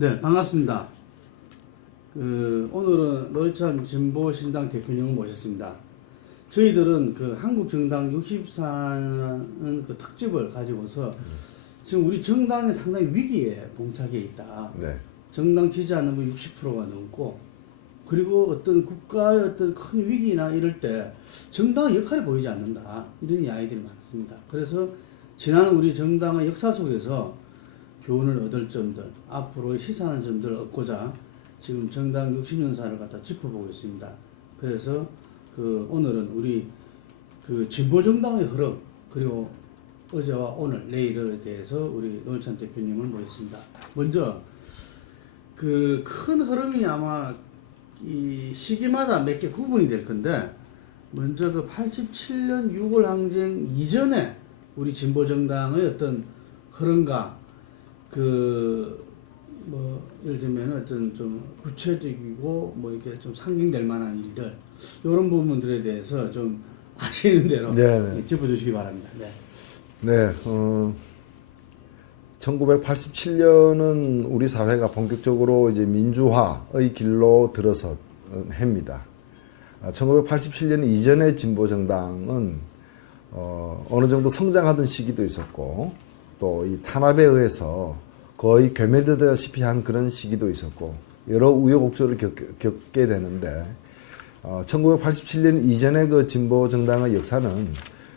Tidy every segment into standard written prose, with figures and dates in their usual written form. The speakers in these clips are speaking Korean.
네, 반갑습니다. 오늘은 노회찬 진보신당 대표님을 모셨습니다. 저희들은 한국정당 64는 특집을 가지고서 지금 우리 정당이 상당히 위기에 봉착해 있다. 네. 정당 지지하는 분 60%가 넘고, 그리고 어떤 국가의 어떤 큰 위기나 이럴 때 정당의 역할이 보이지 않는다. 이런 이야기들이 많습니다. 그래서 지난 우리 정당의 역사 속에서 교훈을 얻을 점들, 앞으로 시사하는 점들을 얻고자 지금 정당 60년사를 갖다 짚어보고 있습니다. 그래서 오늘은 우리 진보정당의 흐름, 그리고 어제와 오늘, 내일에 대해서 우리 노회찬 대표님을 모셨습니다. 먼저 큰 흐름이 아마 이 시기마다 몇 개 구분이 될 건데, 먼저 87년 6월 항쟁 이전에 우리 진보정당의 어떤 흐름과 예를 들면 어떤 좀 구체적이고 이렇게 좀 상징될 만한 일들, 이런 부분들에 대해서 좀 아시는 대로 짚어주시기 바랍니다. 네. 네. 1987년은 우리 사회가 본격적으로 이제 민주화의 길로 들어선 해입니다. 1987년 이전의 진보정당은 어느 정도 성장하던 시기도 있었고, 또 이 탄압에 의해서 거의 괴멸되다시피 한 그런 시기도 있었고, 여러 우여곡절을 겪게 되는데, 1987년 이전의 진보정당의 역사는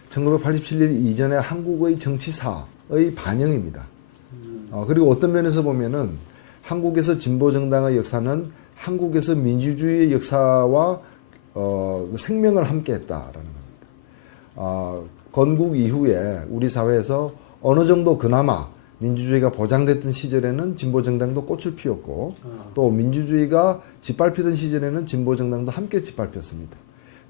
1987년 이전의 한국의 정치사의 반영입니다. 그리고 어떤 면에서 보면은 한국에서 진보정당의 역사는 한국에서 민주주의의 역사와 생명을 함께 했다라는 겁니다. 건국 이후에 우리 사회에서 어느 정도 그나마 민주주의가 보장됐던 시절에는 진보정당도 꽃을 피웠고, 또 민주주의가 짓밟히던 시절에는 진보정당도 함께 짓밟혔습니다.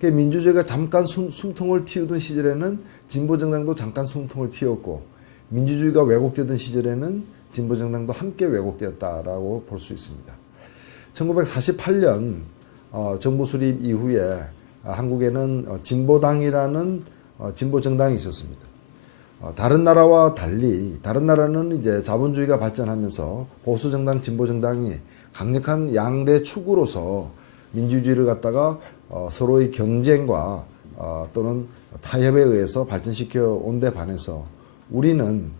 민주주의가 잠깐 숨통을 틔우던 시절에는 진보정당도 잠깐 숨통을 틔웠고, 민주주의가 왜곡되던 시절에는 진보정당도 함께 왜곡되었다라고 볼 수 있습니다. 1948년 정부 수립 이후에 한국에는 진보당이라는 진보정당이 있었습니다. 다른 나라와 달리, 다른 나라는 이제 자본주의가 발전하면서 보수정당, 진보정당이 강력한 양대 축으로서 민주주의를 갖다가 서로의 경쟁과 또는 타협에 의해서 발전시켜 온 데 반해서 우리는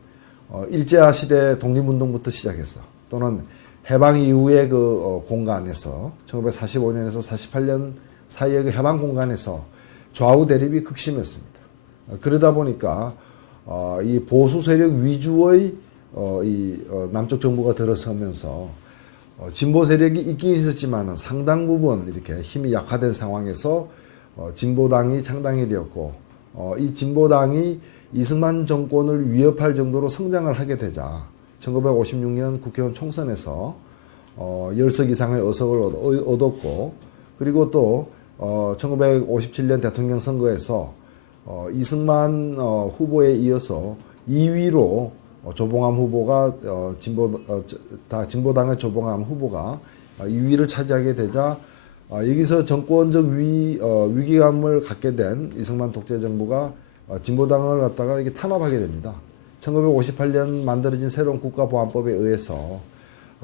일제화 시대 독립운동부터 시작해서, 또는 해방 이후의 공간에서 1945년에서 48년 사이의 해방 공간에서 좌우 대립이 극심했습니다. 그러다 보니까 이 보수 세력 위주의 남쪽 정부가 들어서면서 진보 세력이 있긴 있었지만 상당 부분 이렇게 힘이 약화된 상황에서 진보당이 창당이 되었고, 이 진보당이 이승만 정권을 위협할 정도로 성장을 하게 되자 1956년 국회의원 총선에서 10석 이상의 의석을 얻었고, 그리고 또 1957년 대통령 선거에서 이승만 후보에 이어서 2위로 조봉암 후보가 진보당의 조봉암 후보가 2위를 차지하게 되자, 여기서 정권적 위기감을 갖게 된 이승만 독재 정부가 진보당을 갖다가 이게 탄압하게 됩니다. 1958년 만들어진 새로운 국가보안법에 의해서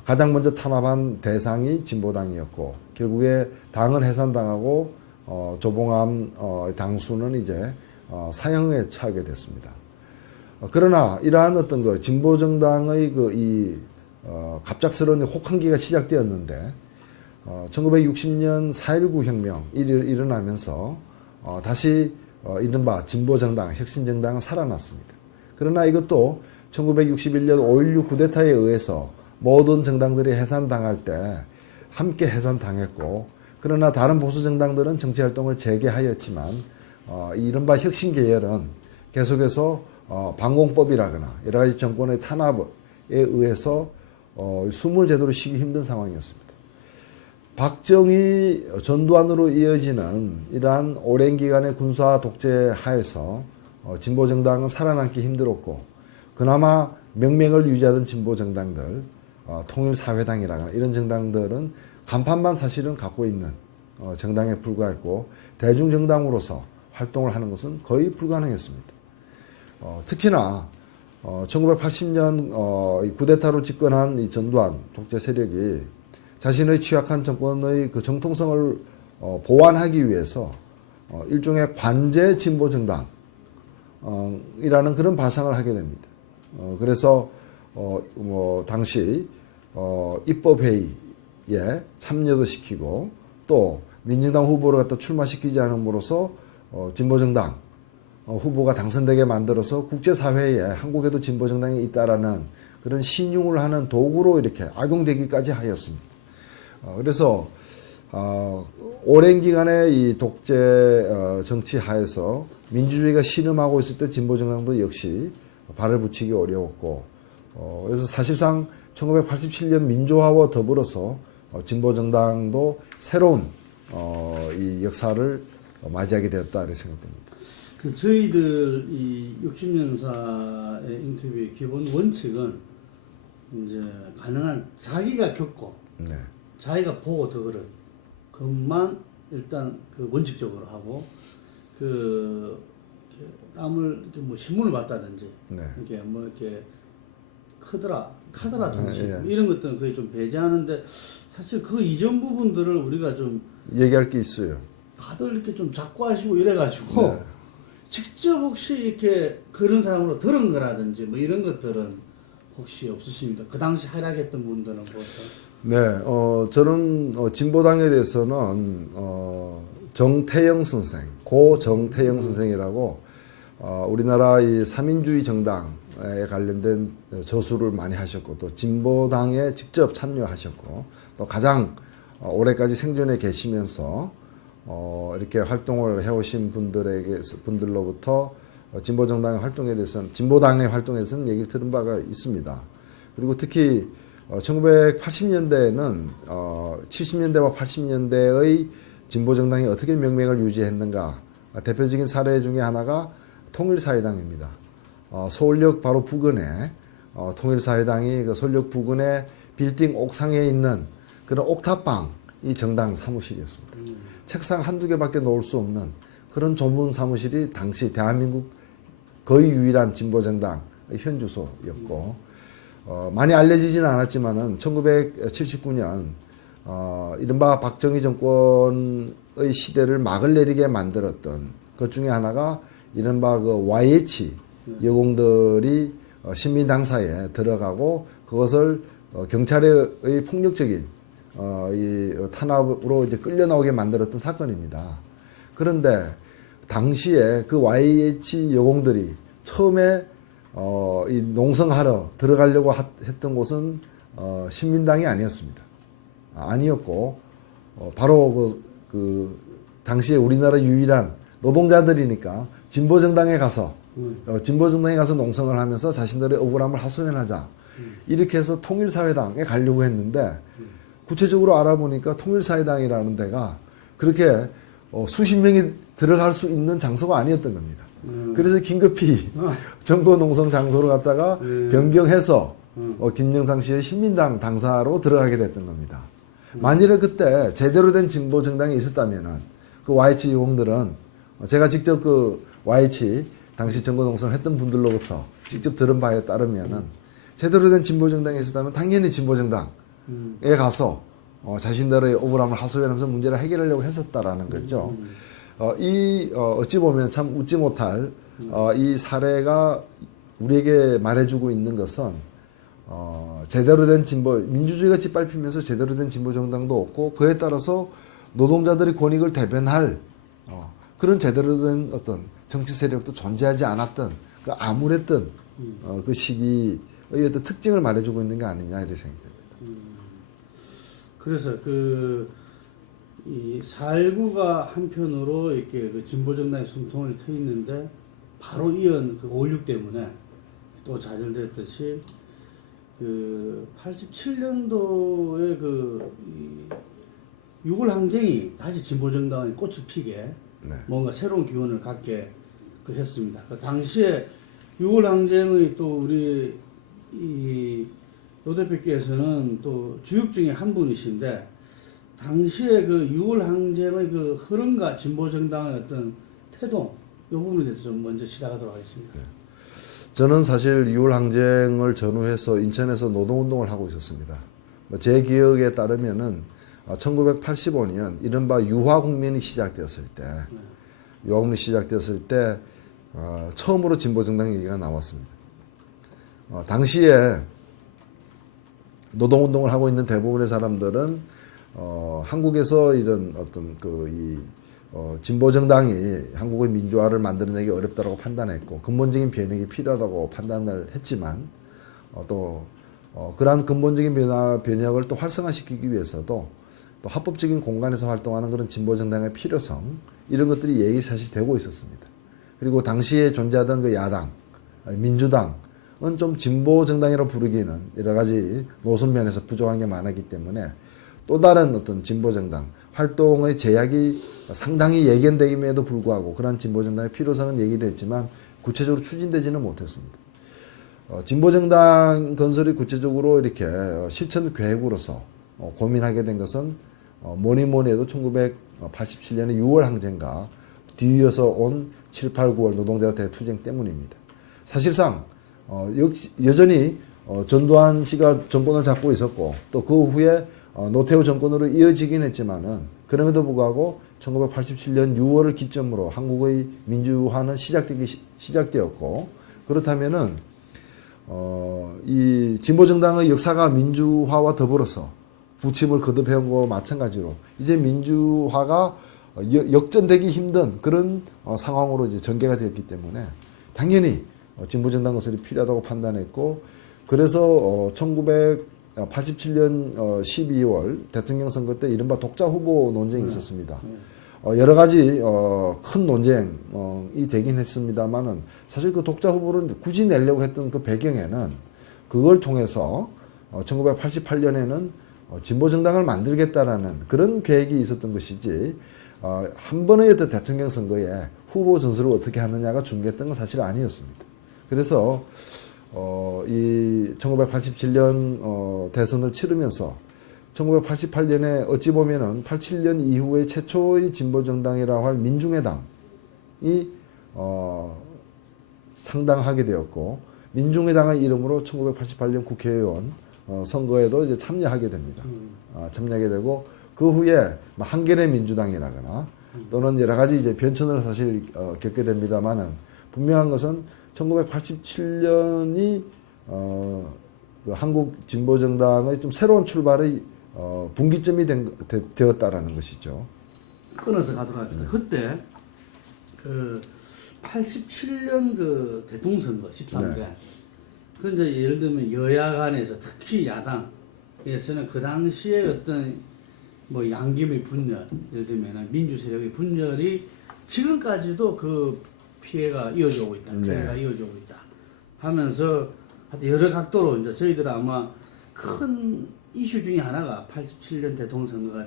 가장 먼저 탄압한 대상이 진보당이었고, 결국에 당은 해산당하고 조봉암 당수는 이제 사형에 처하게 됐습니다. 그러나 이러한 어떤 진보정당의 갑작스러운 혹한기가 시작되었는데, 1960년 4.19 혁명 일어나면서 다시 이른바 진보정당, 혁신정당은 살아났습니다. 그러나 이것도 1961년 5.16 쿠데타에 의해서 모든 정당들이 해산당할 때 함께 해산당했고, 그러나 다른 보수정당들은 정치활동을 재개하였지만 이른바 혁신계열은 계속해서 반공법이라거나 여러가지 정권의 탄압에 의해서 숨을 제대로 쉬기 힘든 상황이었습니다. 박정희 전두환으로 이어지는 이러한 오랜 기간의 군사 독재 하에서 진보정당은 살아남기 힘들었고, 그나마 명맥을 유지하던 진보정당들, 통일사회당이라거나 이런 정당들은 간판만 사실은 갖고 있는 정당에 불과했고, 대중정당으로서 활동을 하는 것은 거의 불가능했습니다. 특히나 1980년 이 쿠데타로 집권한 이 전두환 독재 세력이 자신의 취약한 정권의 그 정통성을 보완하기 위해서 일종의 관제 진보 정당 이라는 그런 발상을 하게 됩니다. 그래서 당시 입법회의에 참여도 시키고 또 민주당 후보를 갖다 출마시키지 않음으로써 진보정당 후보가 당선되게 만들어서 국제사회에 한국에도 진보정당이 있다라는 그런 신용을 하는 도구로 이렇게 악용되기까지 하였습니다. 그래서 오랜 기간의 이 독재 정치 하에서 민주주의가 신음하고 있을 때 진보정당도 역시 발을 붙이기 어려웠고 그래서 사실상 1987년 민주화와 더불어서 진보정당도 새로운 이 역사를 맞이하게 되었다 이렇게 생각됩니다. 그 저희들 이 60년사의 인터뷰의 기본 원칙은 이제 가능한 자기가 겪고 네. 자기가 보고 들은 것만 일단 그 원칙적으로 하고 그 남을 뭐 신문을 봤다든지 네. 이렇게 뭐 이렇게 카더라 정식 예. 이런 것들은 거의 좀 배제하는데 사실 그 이전 부분들을 우리가 좀 얘기할 게 있어요. 다들 이렇게 좀 작고하시고 이래가지고 네. 직접 혹시 이렇게 그런 사람으로 들은 거라든지 뭐 이런 것들은 혹시 없으십니까? 그 당시 활약했던 분들은 보통. 네, 저는 진보당에 대해서는 정태영 선생, 고 정태영 선생이라고 우리나라 이 삼인주의 정당에 관련된 저수를 많이 하셨고 또 진보당에 직접 참여하셨고 또 가장 올해까지 생존해 계시면서 이렇게 활동을 해오신 분들로부터 진보정당의 활동에 대해서는 진보당의 활동에 대해서는 얘기를 들은 바가 있습니다. 그리고 특히 1980년대에는 70년대와 80년대의 진보정당이 어떻게 명맥을 유지했는가 대표적인 사례 중에 하나가 통일사회당입니다. 서울역 바로 부근에 통일사회당이 그 서울역 부근에 빌딩 옥상에 있는 그런 옥탑방이 정당 사무실이었습니다. 책상 한두 개밖에 놓을 수 없는 그런 좁은 사무실이 당시 대한민국 거의 유일한 진보정당의 현주소였고 많이 알려지지는 않았지만은 1979년 이른바 박정희 정권의 시대를 막을 내리게 만들었던 것 중에 하나가 이른바 그 YH 여공들이 신민 당사에 들어가고 그것을 경찰의 폭력적인 이 탄압으로 이제 끌려 나오게 만들었던 사건입니다. 그런데 당시에 그 YH 여공들이 처음에 이 농성하러 들어가려고 했던 곳은 신민당이 아니었습니다. 아니었고 바로 그 당시에 우리나라 유일한 노동자들이니까 진보정당에 가서 농성을 하면서 자신들의 억울함을 하소연하자 이렇게 해서 통일사회당에 가려고 했는데 구체적으로 알아보니까 통일사회당이라는 데가 그렇게 수십 명이 들어갈 수 있는 장소가 아니었던 겁니다. 그래서 긴급히 정보 농성 장소를 갖다가 변경해서 김영삼 씨의 신민당 당사로 들어가게 됐던 겁니다. 만일에 그때 제대로 된 진보 정당이 있었다면은 그 YH 유공들은 제가 직접 그 YH 당시 정보 농성을 했던 분들로부터 직접 들은 바에 따르면은 제대로 된 진보 정당이 있었다면 당연히 진보 정당에 가서 자신들의 억울함을 하소연하면서 문제를 해결하려고 했었다라는 거죠. 어찌 보면 참 웃지 못할 이 사례가 우리에게 말해주고 있는 것은 제대로 된 진보 민주주의가 짓밟히면서 제대로 된 진보 정당도 없고 그에 따라서 노동자들의 권익을 대변할 그런 제대로 된 어떤 정치 세력도 존재하지 않았던 그 암울했던 그 시기의 어떤 특징을 말해주고 있는 게 아니냐 이렇게 생각됩니다. 그래서 이 4.19가 한편으로 이렇게 그 진보정당의 숨통을 트였는데 바로 이은 그 5.16 때문에 또 좌절됐듯이 그 87년도에 그 6월 항쟁이 다시 진보정당의 꽃을 피게 네. 뭔가 새로운 기운을 갖게 했습니다. 그 당시에 6월 항쟁의 또 우리 노 대표께서는 또 주역 중에 한 분이신데 당시에 그 6월 항쟁의 그 흐름과 진보정당의 어떤 태도 이 부분에 대해서 좀 먼저 시작하도록 하겠습니다. 네. 저는 사실 6월 항쟁을 전후해서 인천에서 노동운동을 하고 있었습니다. 제 기억에 따르면은 1985년 이른바 유화국민이 시작되었을 때, 유화국민이 시작되었을 때 처음으로 진보정당 얘기가 나왔습니다. 당시에 노동운동을 하고 있는 대부분의 사람들은 한국에서 이런 어떤 진보정당이 한국의 민주화를 만들어내기 어렵다고 판단했고 근본적인 변혁이 필요하다고 판단을 했지만 또 그러한 근본적인 변혁을 또 활성화시키기 위해서도 또 합법적인 공간에서 활동하는 그런 진보정당의 필요성 이런 것들이 얘기 사실 되고 있었습니다. 그리고 당시에 존재하던 그 야당 민주당은 좀 진보정당이라고 부르기는 여러 가지 노선면에서 부족한 게 많았기 때문에 또 다른 어떤 진보정당 활동의 제약이 상당히 예견됨에도 불구하고 그런 진보정당의 필요성은 얘기됐지만 구체적으로 추진되지는 못했습니다. 진보정당 건설이 구체적으로 이렇게 실천 계획으로서 고민하게 된 것은 뭐니 해도 1987년의 6월 항쟁과 뒤이어서 온 7, 8, 9월 노동자 대투쟁 때문입니다. 사실상 여전히 전두환 씨가 정권을 잡고 있었고 또 그 후에 노태우 정권으로 이어지긴 했지만은 그럼에도 불구하고 1987년 6월을 기점으로 한국의 민주화는 시작되었고 그렇다면은 이 진보정당의 역사가 민주화와 더불어서 부침을 거듭해온 것과 마찬가지로 이제 민주화가 역전되기 힘든 그런 상황으로 이제 전개가 되었기 때문에 당연히 진보정당 건설이 필요하다고 판단했고 그래서 1987년 12월 대통령 선거 때 이른바 독자 후보 논쟁이 있었습니다. 여러 가지 큰 논쟁이 되긴 했습니다만은 사실 그 독자 후보를 굳이 내려고 했던 그 배경에는 그걸 통해서 1988년에는 진보정당을 만들겠다라는 그런 계획이 있었던 것이지 한 번의 어떤 대통령 선거에 후보 전술을 어떻게 하느냐가 중요했던 건 사실 아니었습니다. 그래서 이 1987년 대선을 치르면서 1988년에 어찌 보면은 87년 이후에 최초의 진보정당이라고 할 민중의당이 상당하게 되었고 민중의당의 이름으로 1988년 국회의원 선거에도 이제 참여하게 됩니다. 참여하게 되고 그 후에 한겨레 민주당이라거나 또는 여러 가지 이제 변천을 사실 겪게 됩니다만은 분명한 것은 1987년이 그 한국 진보정당의 좀 새로운 출발의 분기점이 되었다라는 것이죠. 끊어서 가도록 하겠습니다. 그때 그 87년 그 대통령 선거 13대 그 이제 예를 들면 여야 간에서 특히 야당에서는 그 당시에 어떤 뭐 양김의 분열, 예를 들면 민주 세력의 분열이 지금까지도 그 피해가 이어져 오고 있다. 피해가 이어져 오고 있다. 하면서 여러 각도로 이제 저희들은 아마 큰 이슈 중에 하나가 87년 대통령 선거가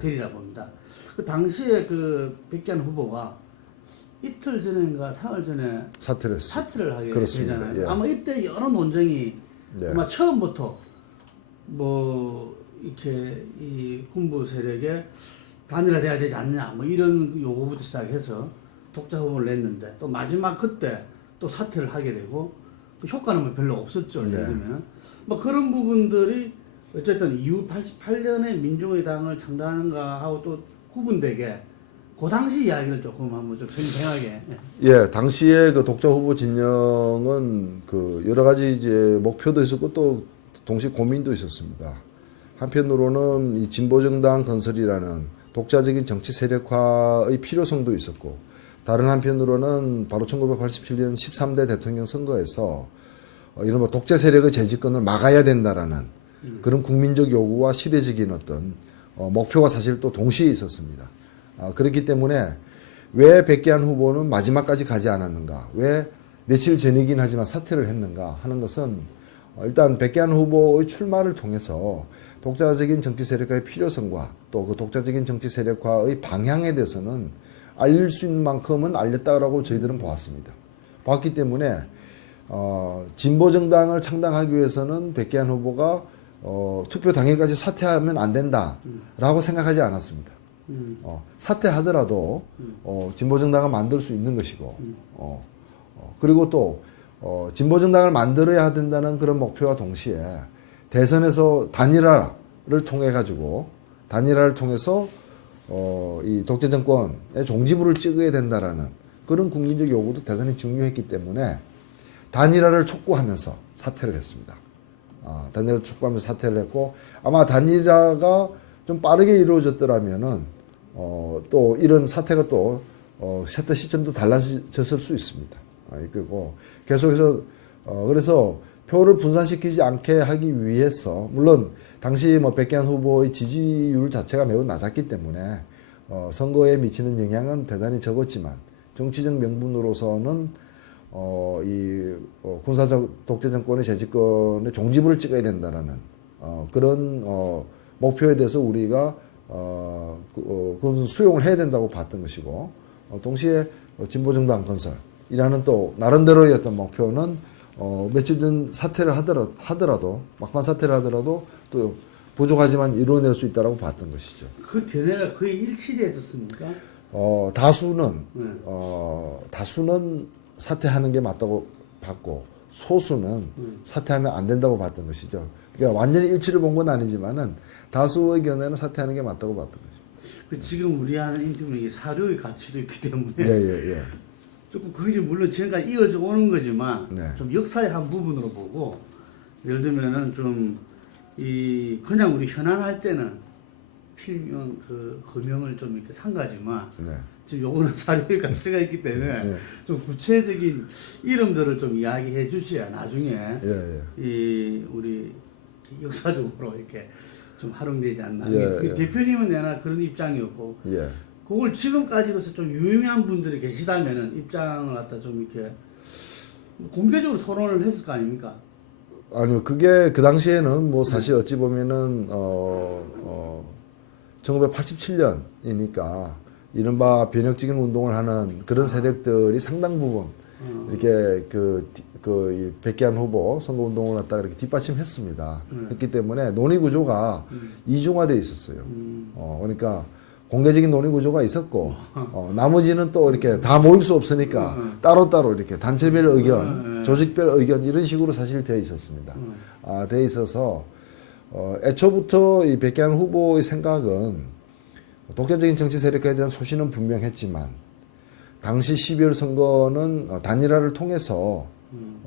되리라 봅니다. 그 당시에 그 백기환 후보가 이틀 전인가 사흘 전에 사퇴를 하게 그렇습니다. 되잖아요. 예. 아마 이때 여러 논쟁이 아마 처음부터 뭐 이렇게 이 군부 세력에 단일화돼야 되지 않느냐 뭐 이런 요구부터 시작해서 독자 후보를 냈는데 또 마지막 그때 또 사퇴를 하게 되고 그 효과는 뭐 별로 없었죠. 예를 들면 뭐 그런 부분들이 어쨌든 이후 88년에 민중의당을 창당하는가 하고 또 구분되게 그 당시 이야기를 조금 한번 좀 생생하게. 예, 당시에 그 독자 후보 진영은 그 여러 가지 이제 목표도 있었고 또 동시에 고민도 있었습니다. 한편으로는 이 진보정당 건설이라는 독자적인 정치 세력화의 필요성도 있었고 다른 한편으로는 바로 1987년 13대 대통령 선거에서 이른바 독재 세력의 재집권을 막아야 된다라는 그런 국민적 요구와 시대적인 어떤 목표가 사실 또 동시에 있었습니다. 그렇기 때문에 왜 백기환 후보는 마지막까지 가지 않았는가, 왜 며칠 전이긴 하지만 사퇴를 했는가 하는 것은 일단 백기환 후보의 출마를 통해서 독자적인 정치 세력화의 필요성과 또 그 독자적인 정치 세력화의 방향에 대해서는 알릴 수 있는 만큼은 알렸다라고 저희들은 보았습니다. 봤기 때문에 진보정당을 창당하기 위해서는 백기환 후보가 투표 당일까지 사퇴하면 안 된다라고 생각하지 않았습니다. 사퇴하더라도 진보정당을 만들 수 있는 것이고 그리고 또 진보 정당을 만들어야 된다는 그런 목표와 동시에 대선에서 단일화를 통해서 이 독재 정권의 종지부를 찍어야 된다라는 그런 국민적 요구도 대단히 중요했기 때문에 단일화를 촉구하면서 사퇴를 했습니다. 단일화를 촉구하면서 사퇴를 했고, 아마 단일화가 좀 빠르게 이루어졌더라면은 또 이런 사태가 또 사태 시점도 달라졌을 수 있습니다. 그리고 계속해서 그래서 표를 분산시키지 않게 하기 위해서, 물론 당시 뭐 백기환 후보의 지지율 자체가 매우 낮았기 때문에 선거에 미치는 영향은 대단히 적었지만, 정치적 명분으로서는 이 군사적 독재 정권의 재집권의 종지부를 찍어야 된다라는 그런 목표에 대해서 우리가 그것은 수용을 해야 된다고 봤던 것이고, 동시에 진보정당 건설이라는 또 나름대로의 어떤 목표는 며칠 전 사퇴를 하더라도 막판 사퇴를 하더라도 또 부족하지만 이루어낼 수 있다라고 봤던 것이죠. 그 견해가 거의 일치됐었습니까? 다수는 사퇴하는 게 맞다고 봤고, 소수는 사퇴하면 안 된다고 봤던 것이죠. 그러니까 완전히 일치를 본 건 아니지만은 다수의 견해는 사퇴하는 게 맞다고 봤던 거죠. 그 지금 우리 하는 인터뷰는 사료의 가치도 있기 때문에 예. 조금 그것이 물론 지금까지 이어져 오는 거지만 네. 좀 역사의 한 부분으로 보고, 예를 들면은 좀 그냥 우리 현안할 때는 필명 거명을 좀 이렇게 삼가지만 네. 지금 요거는 사료의 가치가 있기 때문에 네. 좀 구체적인 이름들을 좀 이야기해 주셔야 나중에 예. 이 우리 역사적으로 이렇게 좀 활용되지 않나. 예. 대표님은 내나 그런 입장이었고, 예. 그걸 지금까지도 좀 유의미한 분들이 계시다면은 입장을 갖다 좀 이렇게 공개적으로 토론을 했을 거 아닙니까? 아니요, 그게 그 당시에는 뭐 사실 어찌 보면은 1987년이니까 이른바 변혁적인 운동을 하는 그런 세력들이 상당 부분 이렇게 이 백기환 후보 선거 운동을 갖다가 이렇게 뒷받침했습니다. 했기 때문에 논의 구조가 이중화되어 있었어요. 그러니까 공개적인 논의 구조가 있었고, 나머지는 또 이렇게 다 모일 수 없으니까 따로따로 이렇게 단체별 의견, 조직별 의견 이런 식으로 사실 되어 있었습니다. 되어 있어서 애초부터 이 백기환 후보의 생각은 독자적인 정치 세력화에 대한 소신은 분명했지만, 당시 12월 선거는 단일화를 통해서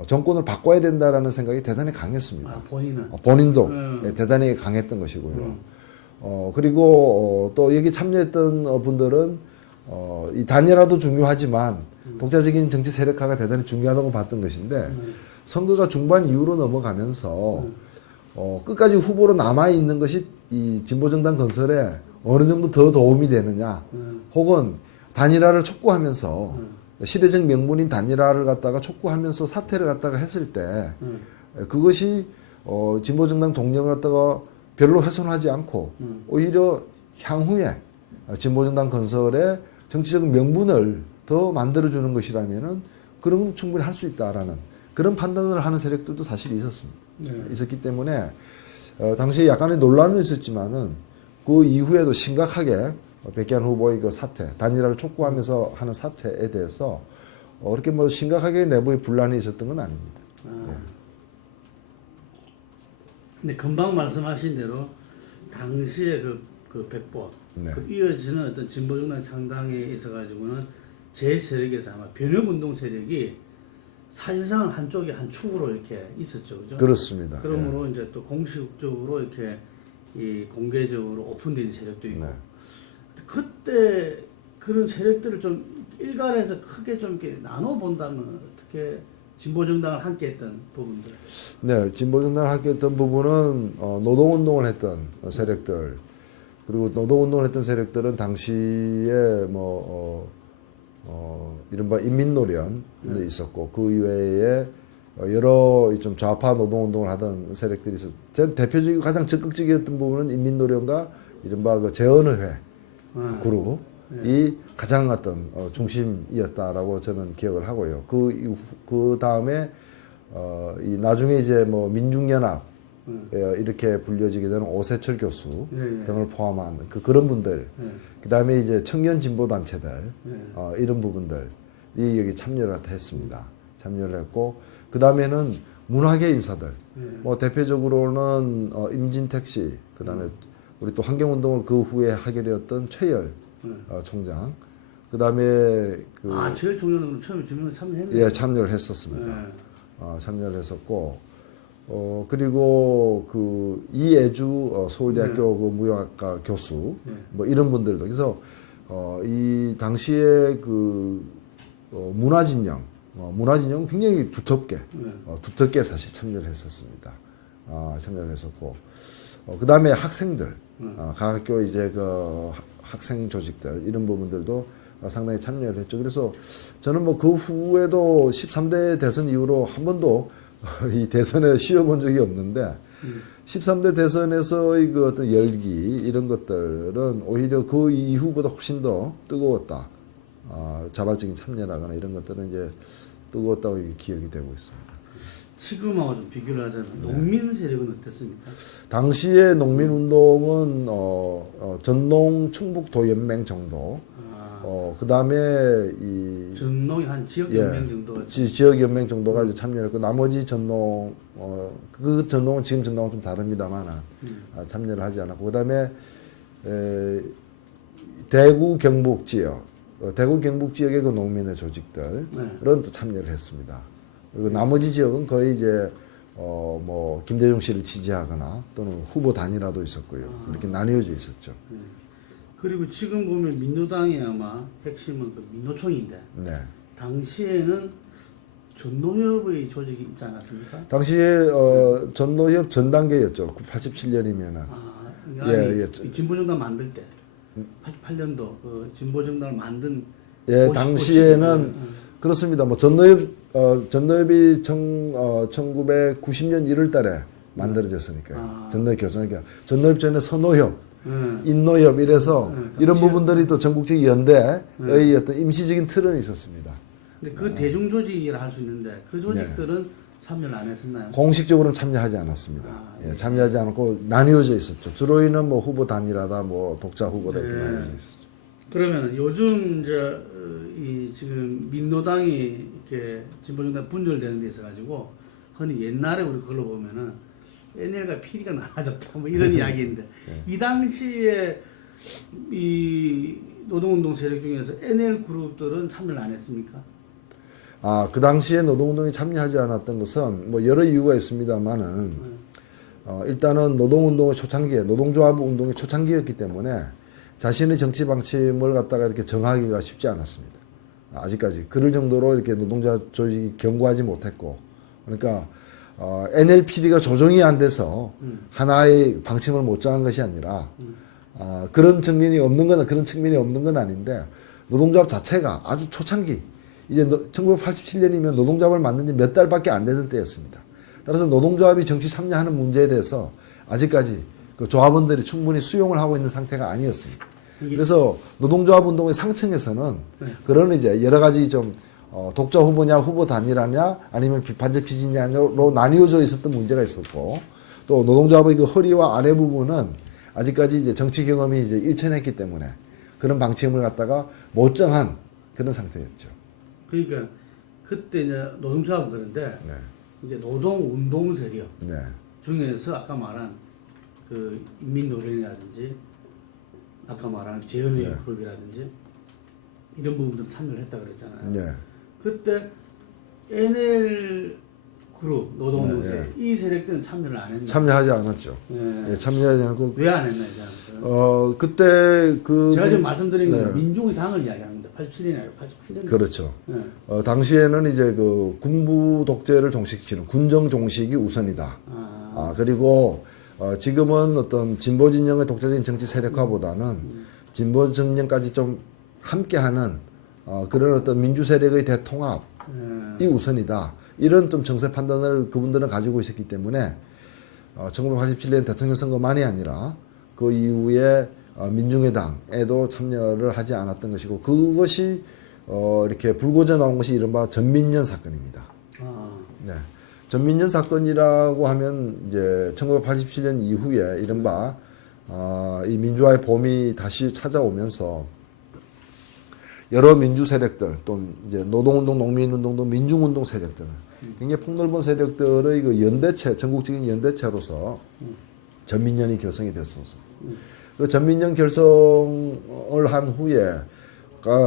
정권을 바꿔야 된다라는 생각이 대단히 강했습니다. 본인도 대단히 강했던 것이고요. 그리고 또 여기 참여했던 분들은 이 단일화도 중요하지만 독자적인 정치 세력화가 대단히 중요하다고 봤던 것인데, 선거가 중반 이후로 넘어가면서 끝까지 후보로 남아 있는 것이 이 진보정당 건설에 어느 정도 더 도움이 되느냐, 혹은 단일화를 촉구하면서 시대적 명분인 단일화를 갖다가 촉구하면서 사퇴를 갖다가 했을 때 그것이 진보정당 동력을 갖다가 별로 훼손하지 않고 오히려 향후에 진보정당 건설의 정치적 명분을 더 만들어주는 것이라면은 그런 건 충분히 할 수 있다라는 그런 판단을 하는 세력들도 사실 있었습니다. 있었기 때문에 당시에 약간의 논란은 있었지만은 그 이후에도 심각하게 백기환 후보의 그 사퇴, 단일화를 촉구하면서 하는 사퇴에 대해서 그렇게 뭐 심각하게 내부에 분란이 있었던 건 아닙니다. 근데 금방 말씀하신 대로 당시에 그 백보, 그 이어지는 어떤 진보정당 창당에 있어가지고는 제 세력에서 아마 변혁운동 세력이 사실상 한쪽이 한 축으로 이렇게 있었죠, 그죠? 그렇습니다. 그러므로 이제 또 공식적으로 이렇게 공개적으로 오픈된 세력도 있고. 그때 그런 세력들을 좀 일괄해서 크게 좀 이렇게 나눠 본다면 어떻게 진보정당을 함께했던 부분들? 네, 진보정당을 함께했던 부분은 노동운동을 했던 세력들, 그리고 노동운동을 했던 세력들은 당시에 이른바 인민노련이 있었고, 그 이외에 여러 좀 좌파 노동운동을 하던 세력들이 있었죠. 대표적이고 가장 적극적이었던 부분은 인민노련과 이른바 그 재언의회 그룹이 가장 어떤 중심이었다라고 저는 기억을 하고요. 그 다음에 이 나중에 이제 뭐 민중연합 이렇게 불려지게 되는 오세철 교수 등을 포함한 그런 분들, 그 다음에 이제 청년 진보 단체들 이런 부분들이 여기 참여를 했습니다. 참여를 했고, 그 다음에는 문화계 인사들. 예. 뭐 대표적으로는 임진택 씨, 그 다음에 우리 또 환경운동을 그 후에 하게 되었던 최열 총장, 그 다음에 제일 중요한 건 처음에 주민을 참여했네요. 예, 참여를 했었습니다. 참여를 했었고, 그리고 이애주 서울대학교 그 무역학과 교수, 뭐 이런 분들도. 그래서 이 당시에 문화진영 굉장히 두텁게 사실 참여를 했었습니다. 참여를 했었고, 그 다음에 학생들, 각 학교 이제 학생 조직들 이런 부분들도 상당히 참여를 했죠. 그래서 저는 뭐 그 후에도 13대 대선 이후로 한 번도 이 대선에 쉬어본 적이 없는데 13대 대선에서의 그 어떤 열기 이런 것들은 오히려 그 이후보다 훨씬 더 뜨거웠다. 자발적인 참여라거나 이런 것들은 이제 뜨거웠다고 기억이 되고 있습니다. 지금하고 좀 비교를 하자면 농민 세력은 어땠습니까? 당시에 농민 운동은 전농 충북 도연맹 정도. 그 다음에 전농이 한 지역 연맹 정도. 지역 연맹 정도가 이제 참여했고 나머지 전농 그 전농은 지금 전농은 좀 다릅니다만 참여를 하지 않았고 그 다음에 대구 경북 지역 대구 경북 지역의 그 농민의 조직들은 또 참여를 했습니다. 그리고 나머지 지역은 거의 이제 뭐 김대중 씨를 지지하거나 또는 후보 단일화도 있었고요. 이렇게 나뉘어져 있었죠. 그리고 지금 보면 민노당의 아마 핵심은 그 민노총인데 당시에는 전노협의 조직이 있지 않았습니까? 당시에 전노협 전 단계였죠. 87년이면은. 진보정당 만들 때 88년도 그 진보정당을 만든 당시에는 그렇습니다. 뭐 전노협이 1990년 1월달에 만들어졌으니까요. 전노협 결성하니까 전노협 전에 선노협, 인노협 이래서 이런 부분들이 또 전국적 연대의 어떤 임시적인 틀은 있었습니다. 근데 그 대중 조직이라 할 수 있는데 그 조직들은 참여를 안 했었나요? 공식적으로는 참여하지 않았습니다. 참여하지 않고 나뉘어져 있었죠. 주로는 뭐 후보 단일화다, 뭐 독자 후보다 이렇게 나뉘어져 있었죠. 그러면 요즘 이제 지금 민노당이 이렇게 진보정당 분열되는 데 있어 가지고 흔히 옛날에 우리 그걸로 보면은 NL과 PD가 나눠졌다 뭐 이런 이야기인데 이 당시에 이 노동운동 세력 중에서 NL 그룹들은 참여를 안 했습니까? 그 당시에 노동운동에 참여하지 않았던 것은 뭐 여러 이유가 있습니다만은 일단은 노동운동의 초창기에 노동조합 운동의 초창기였기 때문에 자신의 정치 방침을 갖다가 이렇게 정하기가 쉽지 않았습니다. 아직까지 그럴 정도로 이렇게 노동자 조직이 견고하지 못했고 그러니까 NLPD가 조정이 안 돼서 하나의 방침을 못 정한 것이 아니라 그런 측면이 없는 건 아닌데 노동조합 자체가 아주 초창기 이제 1987년이면 노동조합을 만든 지 몇 달밖에 안 되는 때였습니다. 따라서 노동조합이 정치 참여하는 문제에 대해서 아직까지 그 조합원들이 충분히 수용을 하고 있는 상태가 아니었습니다. 그래서 노동조합 운동의 상층에서는 그런 이제 여러 가지 좀 독자 후보냐 후보 단일화냐 아니면 비판적 지지냐로 나뉘어져 있었던 문제가 있었고 또 노동조합의 그 허리와 아래 부분은 아직까지 이제 정치 경험이 이제 일천했기 때문에 그런 방침을 갖다가 못 정한 그런 상태였죠. 그러니까 그때 이제 노동조합은 그런데 이제 노동운동 세력 중에서 아까 말한 그 인민노련이라든지 아까 말한 재헌의 그룹이라든지 이런 부분들 참여를 했다 그랬잖아요. 그때 NL 그룹 노동운동 세력 이 세력들은 참여를 안 했나요? 참여하지 않았죠. 참여하지 않고 왜 안 했나요? 그때 제가 지금 말씀드린 건 민중의 당을 이야기합니다. 87년이 아니고 88년. 그렇죠. 당시에는 이제 그 군부 독재를 종식시키는 군정 종식이 우선이다. 그리고 지금은 어떤 진보 진영의 독자적인 정치 세력화보다는 진보 진영까지 좀 함께하는 그런 어떤 민주 세력의 대통합이 우선이다. 이런 좀 정세 판단을 그분들은 가지고 있었기 때문에 1987년 대통령 선거만이 아니라 그 이후에 민중의당에도 참여를 하지 않았던 것이고 그것이 이렇게 불거져 나온 것이 이른바 전민련 사건입니다. 전민련 사건이라고 하면 이제 1987년 이후에 이른바 이 민주화의 봄이 다시 찾아오면서 여러 민주 세력들 또 이제 노동운동, 농민운동도 민중운동 세력들 굉장히 폭넓은 세력들의 그 연대체, 전국적인 연대체로서 전민련이 결성이 됐었습니다. 그 전민련 결성을 한 후에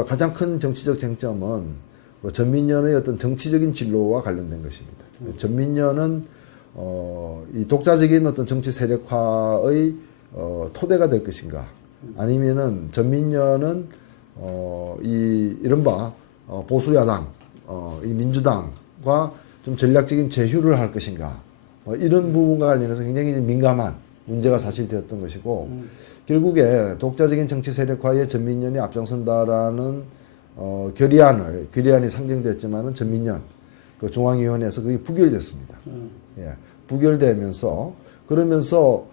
가장 큰 정치적 쟁점은 그 전민련의 어떤 정치적인 진로와 관련된 것입니다. 전민련은 이 독자적인 어떤 정치 세력화의 토대가 될 것인가, 아니면은 전민련은 이 이른바 보수 야당, 이 민주당과 좀 전략적인 제휴를 할 것인가, 이런 부분과 관련해서 굉장히 민감한 문제가 사실되었던 것이고, 결국에 독자적인 정치 세력화에 전민련이 앞장선다라는 결의안이 상정됐지만은 전민련 그 중앙위원회에서 그게 부결됐습니다. 예, 부결되면서 그러면서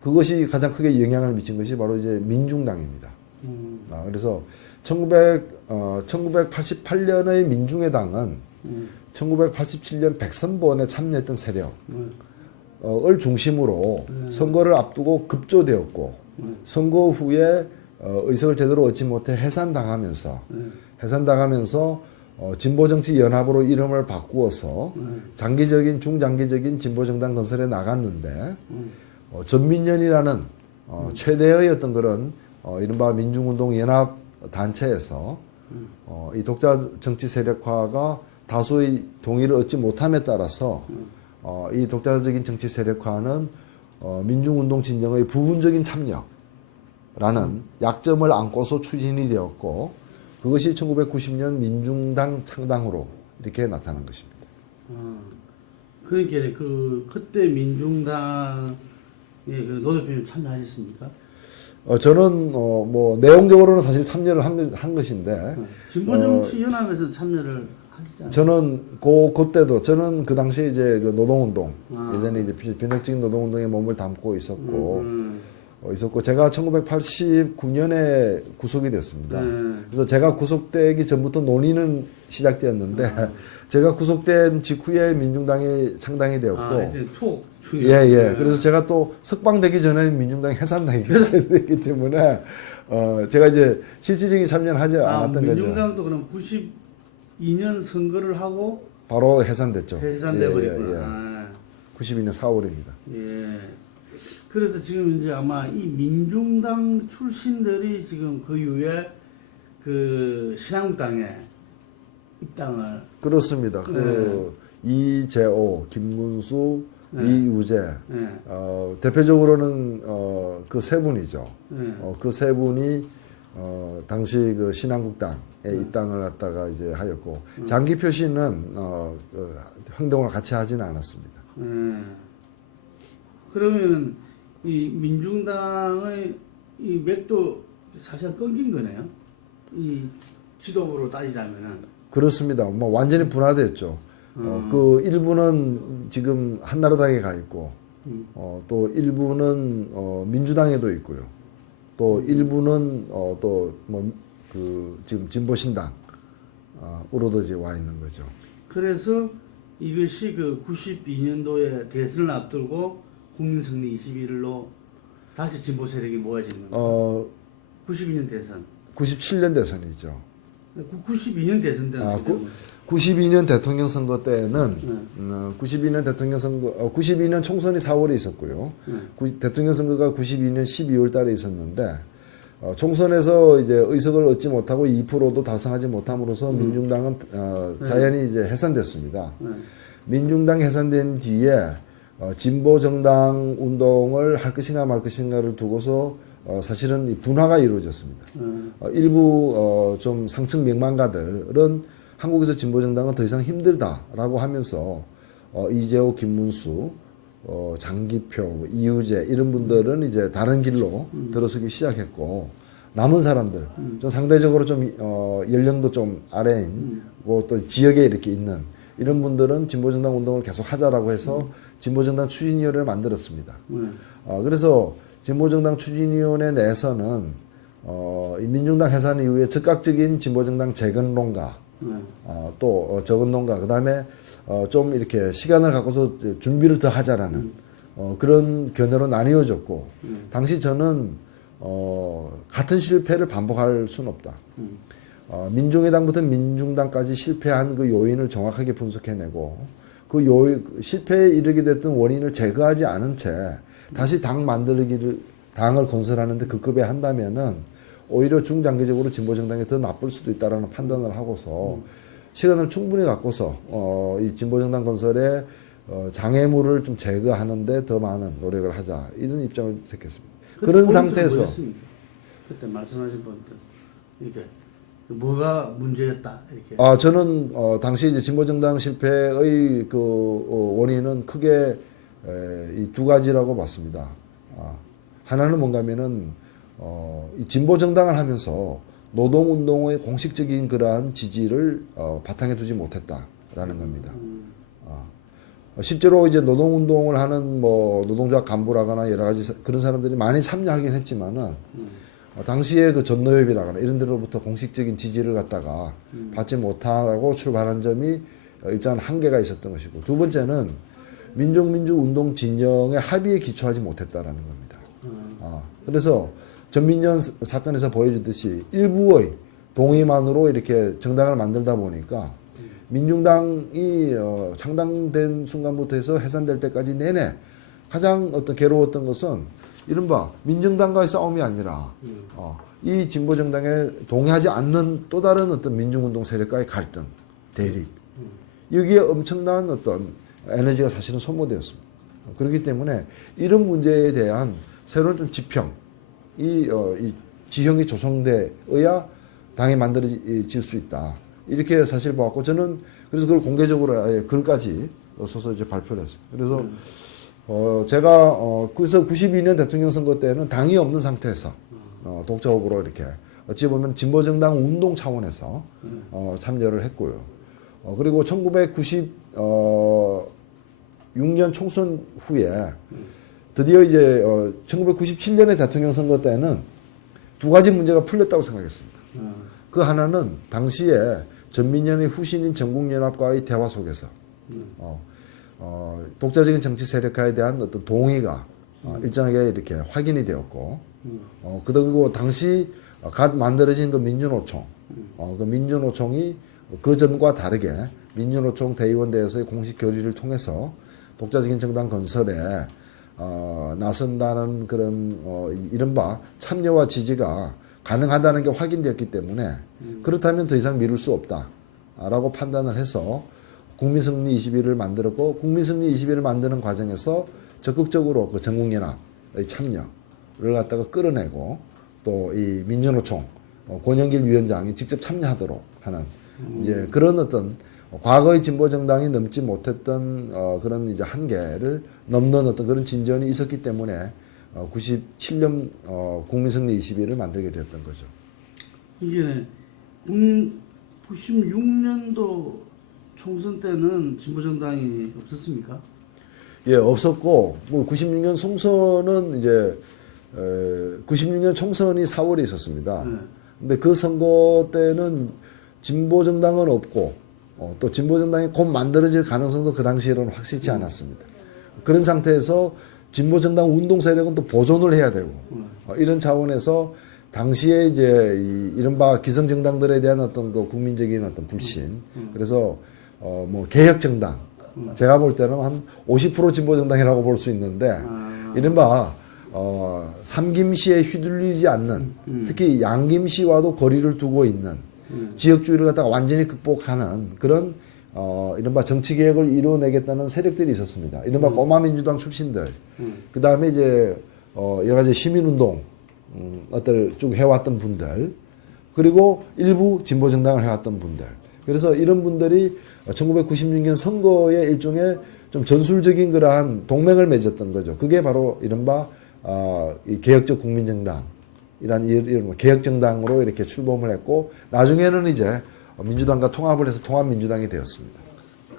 그것이 가장 크게 영향을 미친 것이 바로 이제 민중당입니다. 그래서 1988년의 민중의당은 1987년 백선본에 참여했던 세력을 중심으로 선거를 앞두고 급조되었고, 선거 후에 의석을 제대로 얻지 못해 해산당하면서 진보정치연합으로 이름을 바꾸어서 중장기적인 진보정당 건설에 나갔는데, 전민련이라는 최대의 어떤 그런 이른바 민중운동연합 단체에서 이 독자 정치 세력화가 다수의 동의를 얻지 못함에 따라서 이 독자적인 정치 세력화는 민중운동 진영의 부분적인 참여라는 약점을 안고서 추진이 되었고, 그것이 1990년 민중당 창당으로 이렇게 나타난 것입니다. 그러니까 그때 민중당에 그 노 대표님 참여하셨습니까? 저는 뭐 내용적으로는 사실 참여를 한 것인데, 진보정치연합에서 참여를 하시잖아요. 저는 그때도 저는 그 당시에 이제 그 노동운동, 예전에 이제 변혁적인 노동운동에 몸을 담고 있었고, 제가 1989년에 구속이 됐습니다. 그래서 제가 구속되기 전부터 논의는 시작되었는데, 제가 구속된 직후에 민중당이 창당이 되었고, 예. 그래서 제가 또 석방되기 전에 민중당이 해산되기 때문에, 제가 이제 실질적인 참여는 하지 않았던 거죠. 민중당도 그럼 92년 선거를 하고 바로 해산됐죠. 해산돼 버렸구나. 92년 4월입니다. 예. 그래서 지금 이제 아마 이 민중당 출신들이 지금 그 이후에 그 신한국당에 입당을. 그렇습니다. 이재호, 김문수, 이우재, 대표적으로는 그 세 분이죠. 그 세 분이 당시 그 신한국당에 입당을 갖다가 이제 하였고, 장기표 씨는 행동을 같이 하지는 않았습니다. 그러면 이 민중당의 이 맥도 사실 끊긴 거네요. 이 지도부로 따지자면은. 그렇습니다. 뭐 완전히 분화됐죠. 그 일부는 지금 한나라당에 가 있고, 또 일부는 민주당에도 있고요. 또 일부는 또 뭐 그 지금 진보신당으로도 이제 와 있는 거죠. 그래서 이것이 그 92년도에 대선을 앞두고 국민승리 21일로 다시 진보 세력이 모아지는 겁니다. 92년 대선. 97년 대선이죠. 92년 대선 때는 92년 대통령 선거 때는 92년 총선이 4월에 있었고요. 대통령 선거가 92년 12월 달에 있었는데, 총선에서 이제 의석을 얻지 못하고 2%도 달성하지 못함으로써 민중당은 자연히 이제 해산됐습니다. 민중당 해산된 뒤에 진보 정당 운동을 할 것인가 말 것인가를 두고서 사실은 이 분화가 이루어졌습니다. 일부 좀 상층 명망가들은 한국에서 진보 정당은 더 이상 힘들다라고 하면서 이재호, 김문수, 장기표, 이우재 이런 분들은 이제 다른 길로 들어서기 시작했고, 남은 사람들 좀 상대적으로 좀 연령도 좀 아래인 또 지역에 이렇게 있는 이런 분들은 진보정당 운동을 계속 하자라고 해서 진보정당 추진위원회를 만들었습니다. 그래서 진보정당 추진위원회 내에서는 이 민중당 해산 이후에 즉각적인 진보정당 재건론가, 또 재건론가, 그 다음에 좀 이렇게 시간을 갖고서 준비를 더 하자라는 그런 견해로 나뉘어졌고, 당시 저는 같은 실패를 반복할 수는 없다. 민중의당부터 민중당까지 실패한 그 요인을 정확하게 분석해내고 실패에 이르게 됐던 원인을 제거하지 않은 채 다시 당을 건설하는데 급급해 한다면은 오히려 중장기적으로 진보정당이 더 나쁠 수도 있다라는 판단을 하고서 시간을 충분히 갖고서 이 진보정당 건설에 장애물을 좀 제거하는데 더 많은 노력을 하자 이런 입장을 택했습니다. 그런 상태에서 뭐였습니까? 그때 말씀하신 분들 이게 뭐가 문제였다 이렇게. 저는 당시 이제 진보정당 실패의 그 원인은 크게 이 두 가지라고 봤습니다. 하나는 뭔가면은 이 진보정당을 하면서 노동운동의 공식적인 그러한 지지를 바탕에 두지 못했다라는 겁니다. 실제로 이제 노동운동을 하는 뭐 노동조합 간부라거나 여러 가지 그런 사람들이 많이 참여하긴 했지만은 당시에 그 전노협이라거나 이런 데로부터 공식적인 지지를 갖다가 받지 못하고 출발한 점이 일정한 한계가 있었던 것이고, 두 번째는 민족민주운동 진영의 합의에 기초하지 못했다라는 겁니다. 그래서 전민련 사건에서 보여주듯이 일부의 동의만으로 이렇게 정당을 만들다 보니까 민중당이 창당된 순간부터 해서 해산될 때까지 내내 가장 어떤 괴로웠던 것은 이른바 민정당과의 싸움이 아니라 이 진보정당에 동의하지 않는 또 다른 어떤 민중운동 세력과의 갈등, 대립, 여기에 엄청난 어떤 에너지가 사실은 소모되었습니다. 그렇기 때문에 이런 문제에 대한 새로운 좀 지평, 이 지형이 조성돼야 당이 만들어질 수 있다. 이렇게 사실 보았고, 저는 그래서 그걸 공개적으로 아예 글까지 써서 이제 발표를 했습니다. 그래서 제가 그래서 92년 대통령 선거 때는 당이 없는 상태에서 독자 후보로 이렇게 어찌 보면 진보정당 운동 차원에서 참여를 했고요. 그리고 1996년 총선 후에 드디어 이제 1997년의 대통령 선거 때는 두 가지 문제가 풀렸다고 생각했습니다. 그 하나는 당시에 전민련의 후신인 전국연합과의 대화 속에서 독자적인 정치 세력화에 대한 어떤 동의가 일정하게 이렇게 확인이 되었고, 그리고 당시 갓 만들어진 그 민주노총, 그 민주노총이 그 전과 다르게 민주노총 대의원대에서의 공식 결의를 통해서 독자적인 정당 건설에 나선다는 그런 이른바 참여와 지지가 가능하다는 게 확인되었기 때문에 그렇다면 더 이상 미룰 수 없다라고 판단을 해서 국민승리 21을 만들었고, 국민승리 21을 만드는 과정에서 적극적으로 그 전국연합의 참여를 갖다가 끌어내고, 또 이 민주노총 권영길 위원장이 직접 참여하도록 하는 이제 그런 어떤 과거의 진보정당이 넘지 못했던 그런 이제 한계를 넘는 어떤 그런 진전이 있었기 때문에 97년 국민승리 21을 만들게 되었던 거죠. 이게 96년도 총선 때는 진보정당이 없었습니까? 예, 없었고, 96년 총선은 이제 96년 총선이 4월에 있었습니다. 근데 그 선거 때는 진보정당은 없고, 또 진보정당이 곧 만들어질 가능성도 그 당시에는 확실치 않았습니다. 그런 상태에서 진보정당 운동 세력은 또 보존을 해야 되고, 이런 차원에서 당시에 이제 이른바 기성정당들에 대한 어떤 그 국민적인 어떤 불신, 그래서 뭐 개혁정당, 제가 볼 때는 한 50% 진보정당이라고 볼 수 있는데, 이른바 삼김씨에 휘둘리지 않는, 특히 양김씨와도 거리를 두고 있는 지역주의를 갖다가 완전히 극복하는 그런 이른바 정치개혁을 이루어내겠다는 세력들이 있었습니다. 이른바 꼬마민주당 출신들, 그 다음에 이제 여러 가지 시민운동 어떤 쭉 해왔던 분들, 그리고 일부 진보정당을 해왔던 분들. 그래서 이런 분들이 1996년 선거에 일종의 좀 전술적인 그러한 동맹을 맺었던 거죠. 그게 바로 이른바 이 개혁적 국민정당, 이런 개혁정당으로 이렇게 출범을 했고, 나중에는 이제 민주당과 통합을 해서 통합민주당이 되었습니다.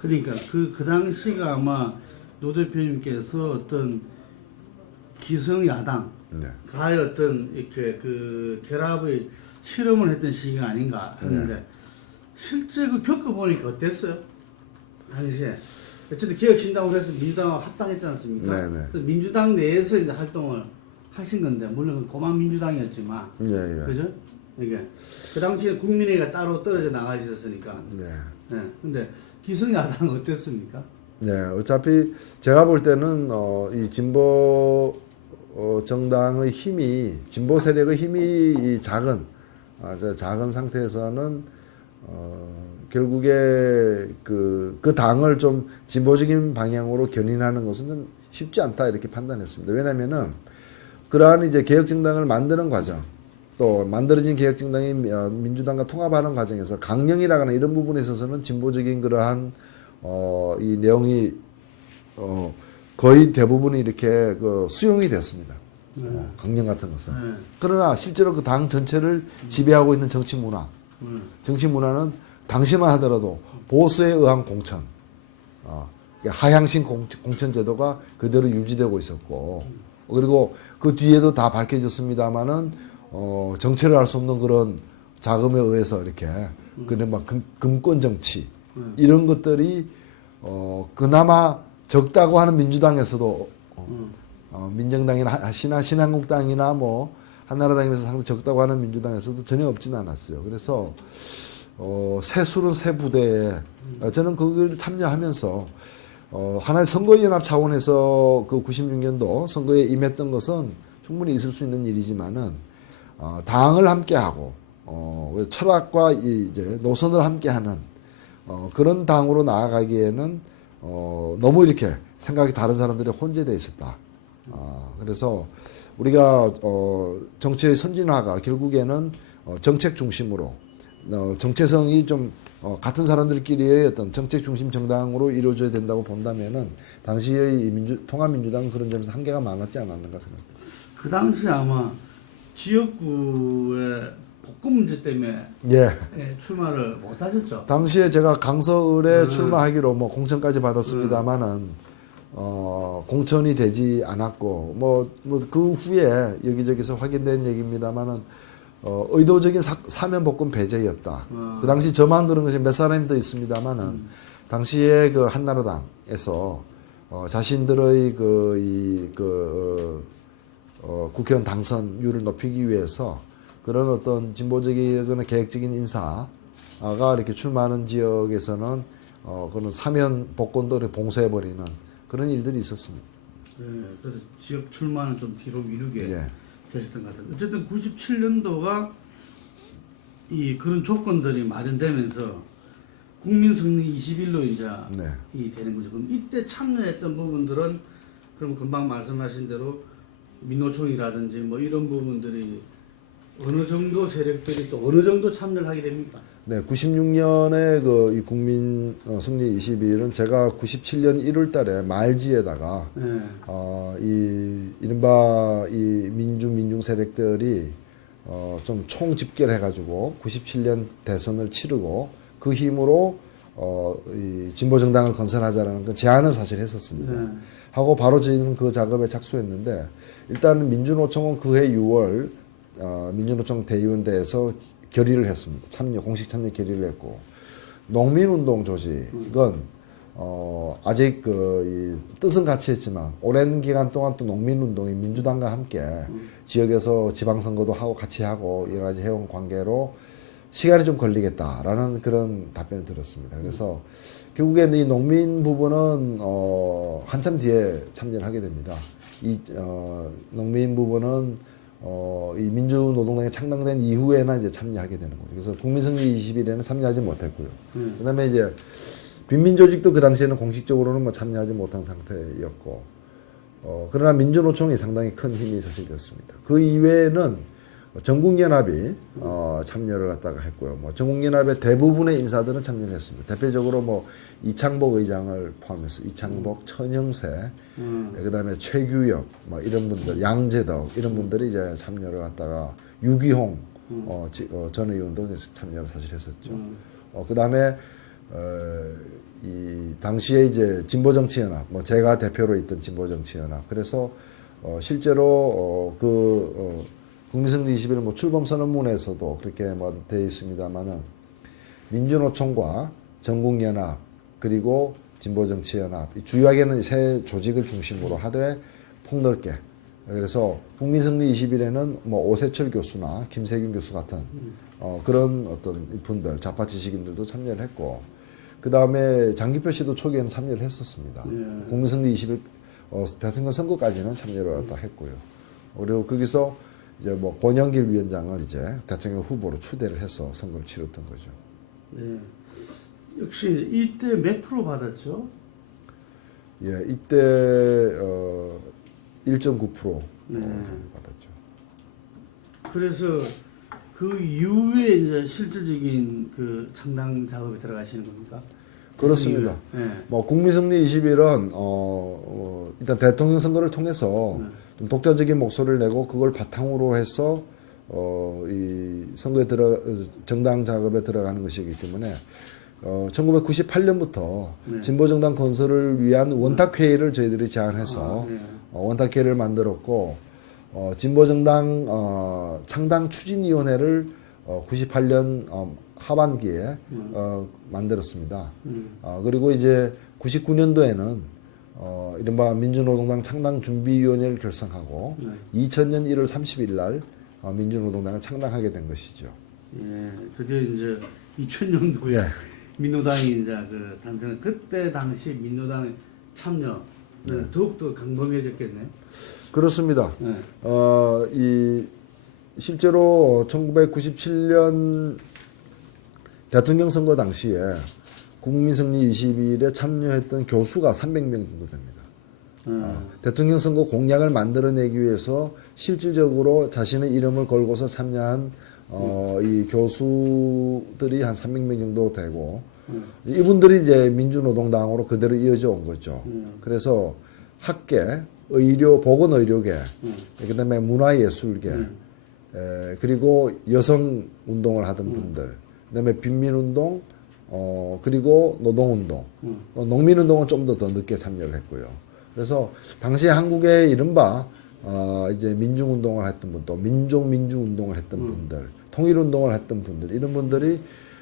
그러니까 그 당시가 아마 노 대표님께서 어떤 기성야당과의 어떤 이렇게 그 결합의 실험을 했던 시기가 아닌가 하는데, 실제 그 겪어보니까 어땠어요? 당시에. 어쨌든 개혁신당으로 해서 민주당하고 합당했지 않습니까? 민주당 내에서 이제 활동을 하신 건데, 물론 고만 민주당이었지만, 그죠? 이게 그 당시에 국민회의가 따로 떨어져 나가 있었으니까. 네. 네. 근데 기성야당은 어땠습니까? 네, 어차피 제가 볼 때는 이 진보 정당의 힘이 진보 세력의 힘이 작은 상태에서는 결국에 그 당을 좀 진보적인 방향으로 견인하는 것은 좀 쉽지 않다 이렇게 판단했습니다. 왜냐하면은 그러한 이제 개혁 정당을 만드는 과정, 또 만들어진 개혁 정당이 민주당과 통합하는 과정에서 강령이라거나 이런 부분에 있어서는 진보적인 그러한 이 내용이 거의 대부분이 이렇게 그 수용이 됐습니다. 강령 같은 것은. 그러나 실제로 그 당 전체를 지배하고 있는 정치 문화는 당시만 하더라도 보수에 의한 공천, 하향식 공천 제도가 그대로 유지되고 있었고, 그리고 그 뒤에도 다 밝혀졌습니다만은 정체를 알 수 없는 그런 자금에 의해서 이렇게 그런 막 금권 정치 이런 것들이 그나마 적다고 하는 민주당에서도 민정당이나 신한국당이나 뭐 한나라당에서 상당히 적다고 하는 민주당에서도 전혀 없지는 않았어요. 그래서 새술은 새 부대에 저는 그걸 참여하면서 하나의 선거연합 차원에서 그 96년도 선거에 임했던 것은 충분히 있을 수 있는 일이지만은 당을 함께하고 철학과 이제 노선을 함께하는 그런 당으로 나아가기에는 너무 이렇게 생각이 다른 사람들이 혼재되어 있었다. 그래서 우리가 정치의 선진화가 결국에는 정책 중심으로 정체성이 좀 같은 사람들끼리의 어떤 정책 중심 정당으로 이루어져야 된다고 본다면은 당시의 통합민주당은 그런 점에서 한계가 많았지 않았는가 생각합니다. 그 당시 아마 지역구의 복권 문제 때문에 예. 출마를 못 하셨죠. 당시에 제가 강서을에 출마하기로 뭐 공천까지 받았습니다만은 공천이 되지 않았고 뭐 그 후에 여기저기서 확인된 얘기입니다만은 의도적인 사면 복권 배제였다. 그 당시 저만 그런 것이 몇 사람이 더 있습니다만은 당시에 그 한나라당에서 자신들의 국회의원 당선율을 높이기 위해서 그런 어떤 진보적이거나 계획적인 인사가 이렇게 출마하는 지역에서는 그런 사면 복권도 이렇게 봉쇄해버리는 그런 일들이 있었습니다. 네, 그래서 지역 출마는 좀 뒤로 미루게 예. 되셨던 것 같아요. 어쨌든 97년도가 이 그런 조건들이 마련되면서 국민승리 21로 이제 네. 이 되는 거죠. 그럼 이때 참여했던 부분들은 그럼 금방 말씀하신 대로 민노총이라든지 뭐 이런 부분들이 어느 정도 세력들이 또 어느 정도 참여를 하게 됩니까? 네, 96년에 이 국민 승리 21은 제가 97년 1월 달에 말지에다가 네. 이 이른바 이 민중 세력들이 좀 총집결해 가지고 97년 대선을 치르고 그 힘으로 이 진보 정당을 건설하자라는 그 제안을 사실 했었습니다. 네. 하고 바로 저희는 그 작업에 착수했는데 일단 민주노총은 그해 6월 민주노총 대의원대에서 결의를 했습니다. 공식 참여 결의를 했고 농민운동 조직은 아직 이 뜻은 같이 했지만 오랜 기간 동안 또 농민운동이 민주당과 함께 지역에서 지방선거도 하고 같이 하고 여러 가지 해온 관계로 시간이 좀 걸리겠다라는 그런 답변을 들었습니다. 그래서 결국에는 이 농민 부분은 한참 뒤에 참여를 하게 됩니다. 이 농민 부분은 이 민주노동당이 창당된 이후에나 이제 참여하게 되는 거죠. 그래서 국민승리 21에는 참여하지 못했고요. 그다음에 이제 빈민조직도 그 당시에는 공식적으로는 뭐 참여하지 못한 상태였고, 그러나 민주노총이 상당히 큰 힘이 사실 됐습니다. 그 이외에는 전국연합이 참여를 갖다가 했고요. 뭐 전국연합의 대부분의 인사들은 참여를 했습니다. 대표적으로 뭐 이창복 의장을 포함해서 이창복, 천영세, 그다음에 최규엽, 뭐 이런 분들, 양재덕 이런 분들이 이제 참여를 갖다가 유기홍 전 의원도 참여를 사실 했었죠. 그다음에 이 당시에 이제 진보정치연합, 뭐 제가 대표로 있던 진보정치연합, 그래서 실제로 국민승리 21은 뭐 출범선언문에서도 그렇게 뭐 되어 있습니다만은 민주노총과 전국연합 그리고 진보정치연합 주요하게는 세 조직을 중심으로 하되 폭넓게 그래서 국민승리 21에는 뭐 오세철 교수나 김세균 교수 같은 그런 어떤 분들, 좌파 지식인들도 참여를 했고, 그 다음에 장기표 씨도 초기에는 참여를 했었습니다. 국민승리 21 대통령 선거까지는 참여를 다 했고요. 그리고 거기서 이제 뭐 권영길 위원장을 이제 대통령 후보로 추대를 해서 선거를 치렀던 거죠. 네. 역시 이제 이때 몇 프로 받았죠? 예, 이때 1.9% 네. 받았죠. 그래서 그 이후에 이제 실질적인 그 창당 작업에 들어가시는 겁니까? 그렇습니다. 네. 뭐 국민승리 21은 일단 대통령 선거를 통해서 좀 독자적인 목소리를 내고 그걸 바탕으로 해서 이 선거에 정당 작업에 들어가는 것이기 때문에 1998년부터 네. 진보정당 건설을 위한 원탁회의를 저희들이 제안해서 네. 원탁회의를 만들었고 진보정당 창당 추진위원회를 98년 하반기에 만들었습니다. 그리고 이제 99년도에는 이른바 민주노동당 창당준비위원회를 결성하고 2000년 1월 30일 날 민주노동당을 창당하게 된 것이죠. 예, 드디어 이제 2000년도에 예. 민노당이 이제 그 탄생, 그때 당시 민노당 참여는 더욱더 강범해졌겠네. 그렇습니다. 네. 이 실제로 1997년 대통령 선거 당시에 국민승리 21에 참여했던 교수가 300명 정도 됩니다. 대통령 선거 공약을 만들어내기 위해서 실질적으로 자신의 이름을 걸고서 참여한 이 교수들이 한 300명 정도 되고 이분들이 이제 민주노동당으로 그대로 이어져 온 거죠. 그래서 학계, 의료, 보건의료계, 그다음에 문화예술계, 그리고 여성 운동을 하던 분들, 그다음에 빈민운동, 그리고 노동운동, 농민운동은 좀 더 늦게 참여를 했고요. 그래서 당시 한국의 이른바 이제 민중운동을 했던 분들, 민족민주운동을 했던 분들, 통일운동을 했던 분들, 이런 분들이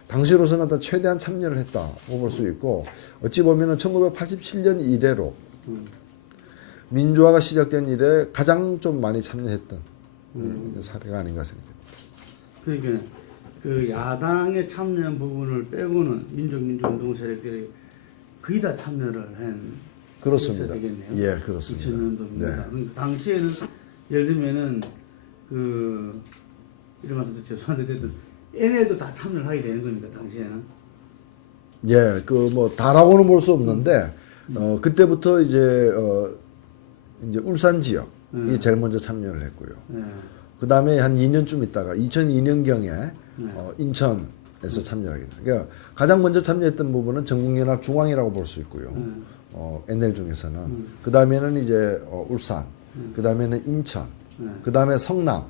당시로서는 다 최대한 참여를 했다고 볼 수 있고, 어찌 보면은 1987년 이래로 민주화가 시작된 이래 가장 좀 많이 참여했던 사례가 아닌가 생각합니다. 그러니까 그 야당에 참여한 부분을 빼고는 민족민주운동 세력들이 거의 다 참여를 한 그렇습니다. 되겠네요. 예, 그렇습니다. 2000년도입니다. 네. 그러니까 당시에는 예를 들면은 그 이런 말씀도 죄송한데 어쨌든 얘네도 다 참여를 하게 되는 겁니다. 당시에는. 예, 그 뭐 다라고는 볼 수 없는데 그때부터 이제 울산 지역이 제일 먼저 참여를 했고요. 그 다음에 한 2년쯤 있다가 2002년경에 인천에서 참여를 하게 됩니다. 그러니까 가장 먼저 참여했던 부분은 전국연합 중앙이라고 볼 수 있고요. NL 중에서는 그 다음에는 이제 울산, 그 다음에는 인천, 그 다음에 성남,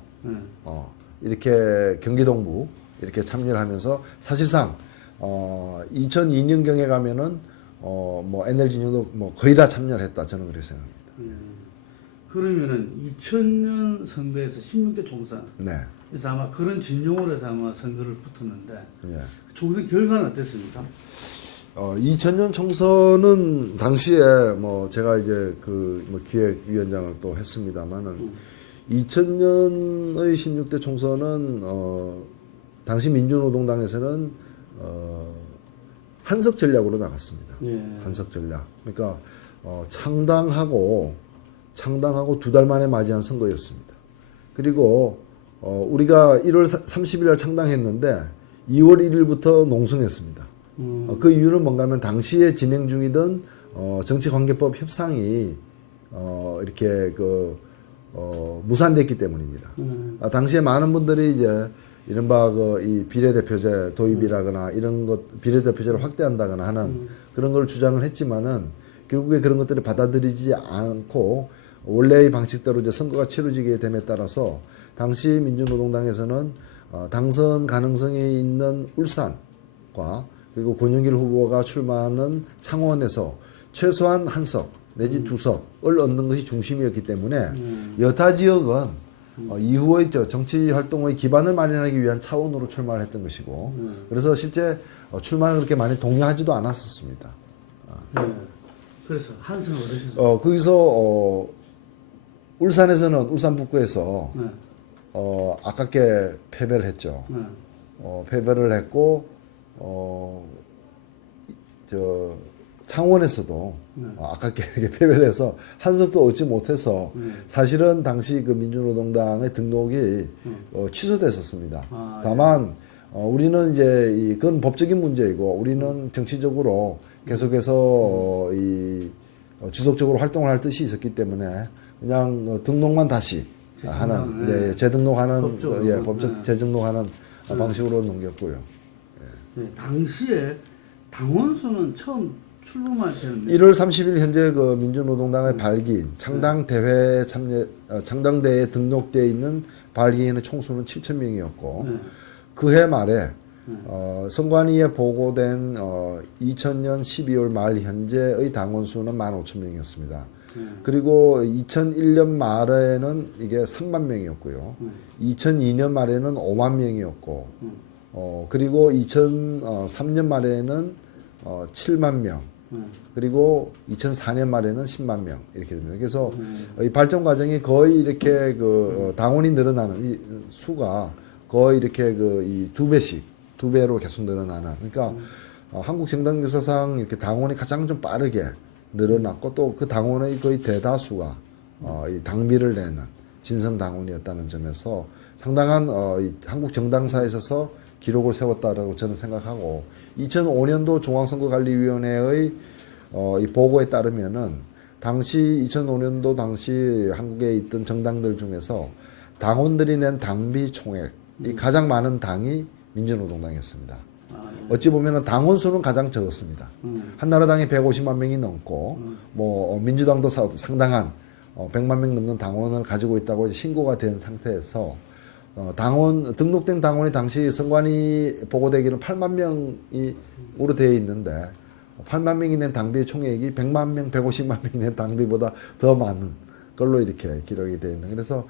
이렇게 경기동부 이렇게 참여를 하면서 사실상 2002년경에 가면은 뭐 NL 진영도 뭐 거의 다 참여를 했다, 저는 그렇게 생각합니다. 그러면은 2000년 선거에서 16대 총선. 네. 그래서 아마 그런 진영으로 해서 아마 선거를 붙었는데 예. 총선 결과는 어땠습니까? 2000년 총선은 당시에 뭐 제가 이제 그 뭐 기획위원장을 또 했습니다만은 2000년의 16대 총선은 당시 민주노동당에서는 한석 전략으로 나갔습니다. 예. 한석 전략. 그러니까 창당하고 2달 만에 맞이한 선거였습니다. 그리고 우리가 1월 30일 날 창당했는데 2월 1일부터 농성했습니다. 그 이유는 뭔가 하면 당시에 진행 중이던 정치관계법 협상이 이렇게 무산됐기 때문입니다. 당시에 많은 분들이 이제 이른바 이 비례대표제 도입이라거나 이런 것, 비례대표제를 확대한다거나 하는 그런 걸 주장을 했지만은 결국에 그런 것들이 받아들이지 않고 원래의 방식대로 이제 선거가 치러지게 됨에 따라서 당시 민주노동당에서는 당선 가능성이 있는 울산과 그리고 권영길 후보가 출마하는 창원에서 최소한 한 석 내지 두 석을 얻는 것이 중심이었기 때문에 여타 지역은 이후의 정치 활동의 기반을 마련하기 위한 차원으로 출마를 했던 것이고 그래서 실제 출마를 그렇게 많이 독려하지도 않았었습니다. 네. 그래서 한승 얻으셨어요? 거기서 울산에서는 울산 북구에서 네. 아깝게 패배를 했죠. 네. 패배를 했고 창원에서도 네. 아깝게 이렇게 패배를 해서 한석도 얻지 못해서 네. 사실은 당시 그 민주노동당의 등록이 취소됐었습니다. 아, 다만 우리는 이제 그건 법적인 문제이고 우리는 정치적으로 계속해서 지속적으로 활동을 할 뜻이 있었기 때문에 그냥 등록만 다시 하는 네. 재등록하는 법적으로. 법적 네. 재등록하는 방식으로 넘겼고요. 네. 당시에 당원수는 처음 출범할 때는 1월 30일 현재 그 민주노동당의 발기인 창당 대회 참여 창당대회에 등록되어 있는 발기인의 총수는 7,000명이었고 네. 그해 말에 선관위에 보고된 2000년 12월 말 현재의 당원 수는 15,000명이었습니다. 그리고 2001년 말에는 이게 3만 명이었고요. 2002년 말에는 5만 명이었고, 그리고 2003년 말에는 7만 명, 그리고 2004년 말에는 10만 명 이렇게 됩니다. 그래서 이 발전 과정이 거의 이렇게 당원이 늘어나는 이 수가 거의 이렇게 이 두 배로 계속 늘어나는. 그러니까 한국 정당 역사상 이렇게 당원이 가장 좀 빠르게 늘어났고 또 그 당원의 거의 대다수가 이 당비를 내는 진성 당원이었다는 점에서 상당한 이 한국 정당사에 있어서 기록을 세웠다라고 저는 생각하고 2005년도 중앙선거관리위원회의 이 보고에 따르면은 당시 2005년도 당시 한국에 있던 정당들 중에서 당원들이 낸 당비 총액이 가장 많은 당이 민주노동당이었습니다. 어찌 보면은 당원 수는 가장 적었습니다. 한나라당이 150만 명이 넘고 뭐 민주당도 상당한 100만 명 넘는 당원을 가지고 있다고 신고가 된 상태에서 등록된 당원이 당시 선관위 보고되기는 8만 명으로 되어 있는데 8만 명이 낸 당비의 총액이 100만 명, 150만 명이 낸 당비보다 더 많은 걸로 이렇게 기록이 되어 있는. 그래서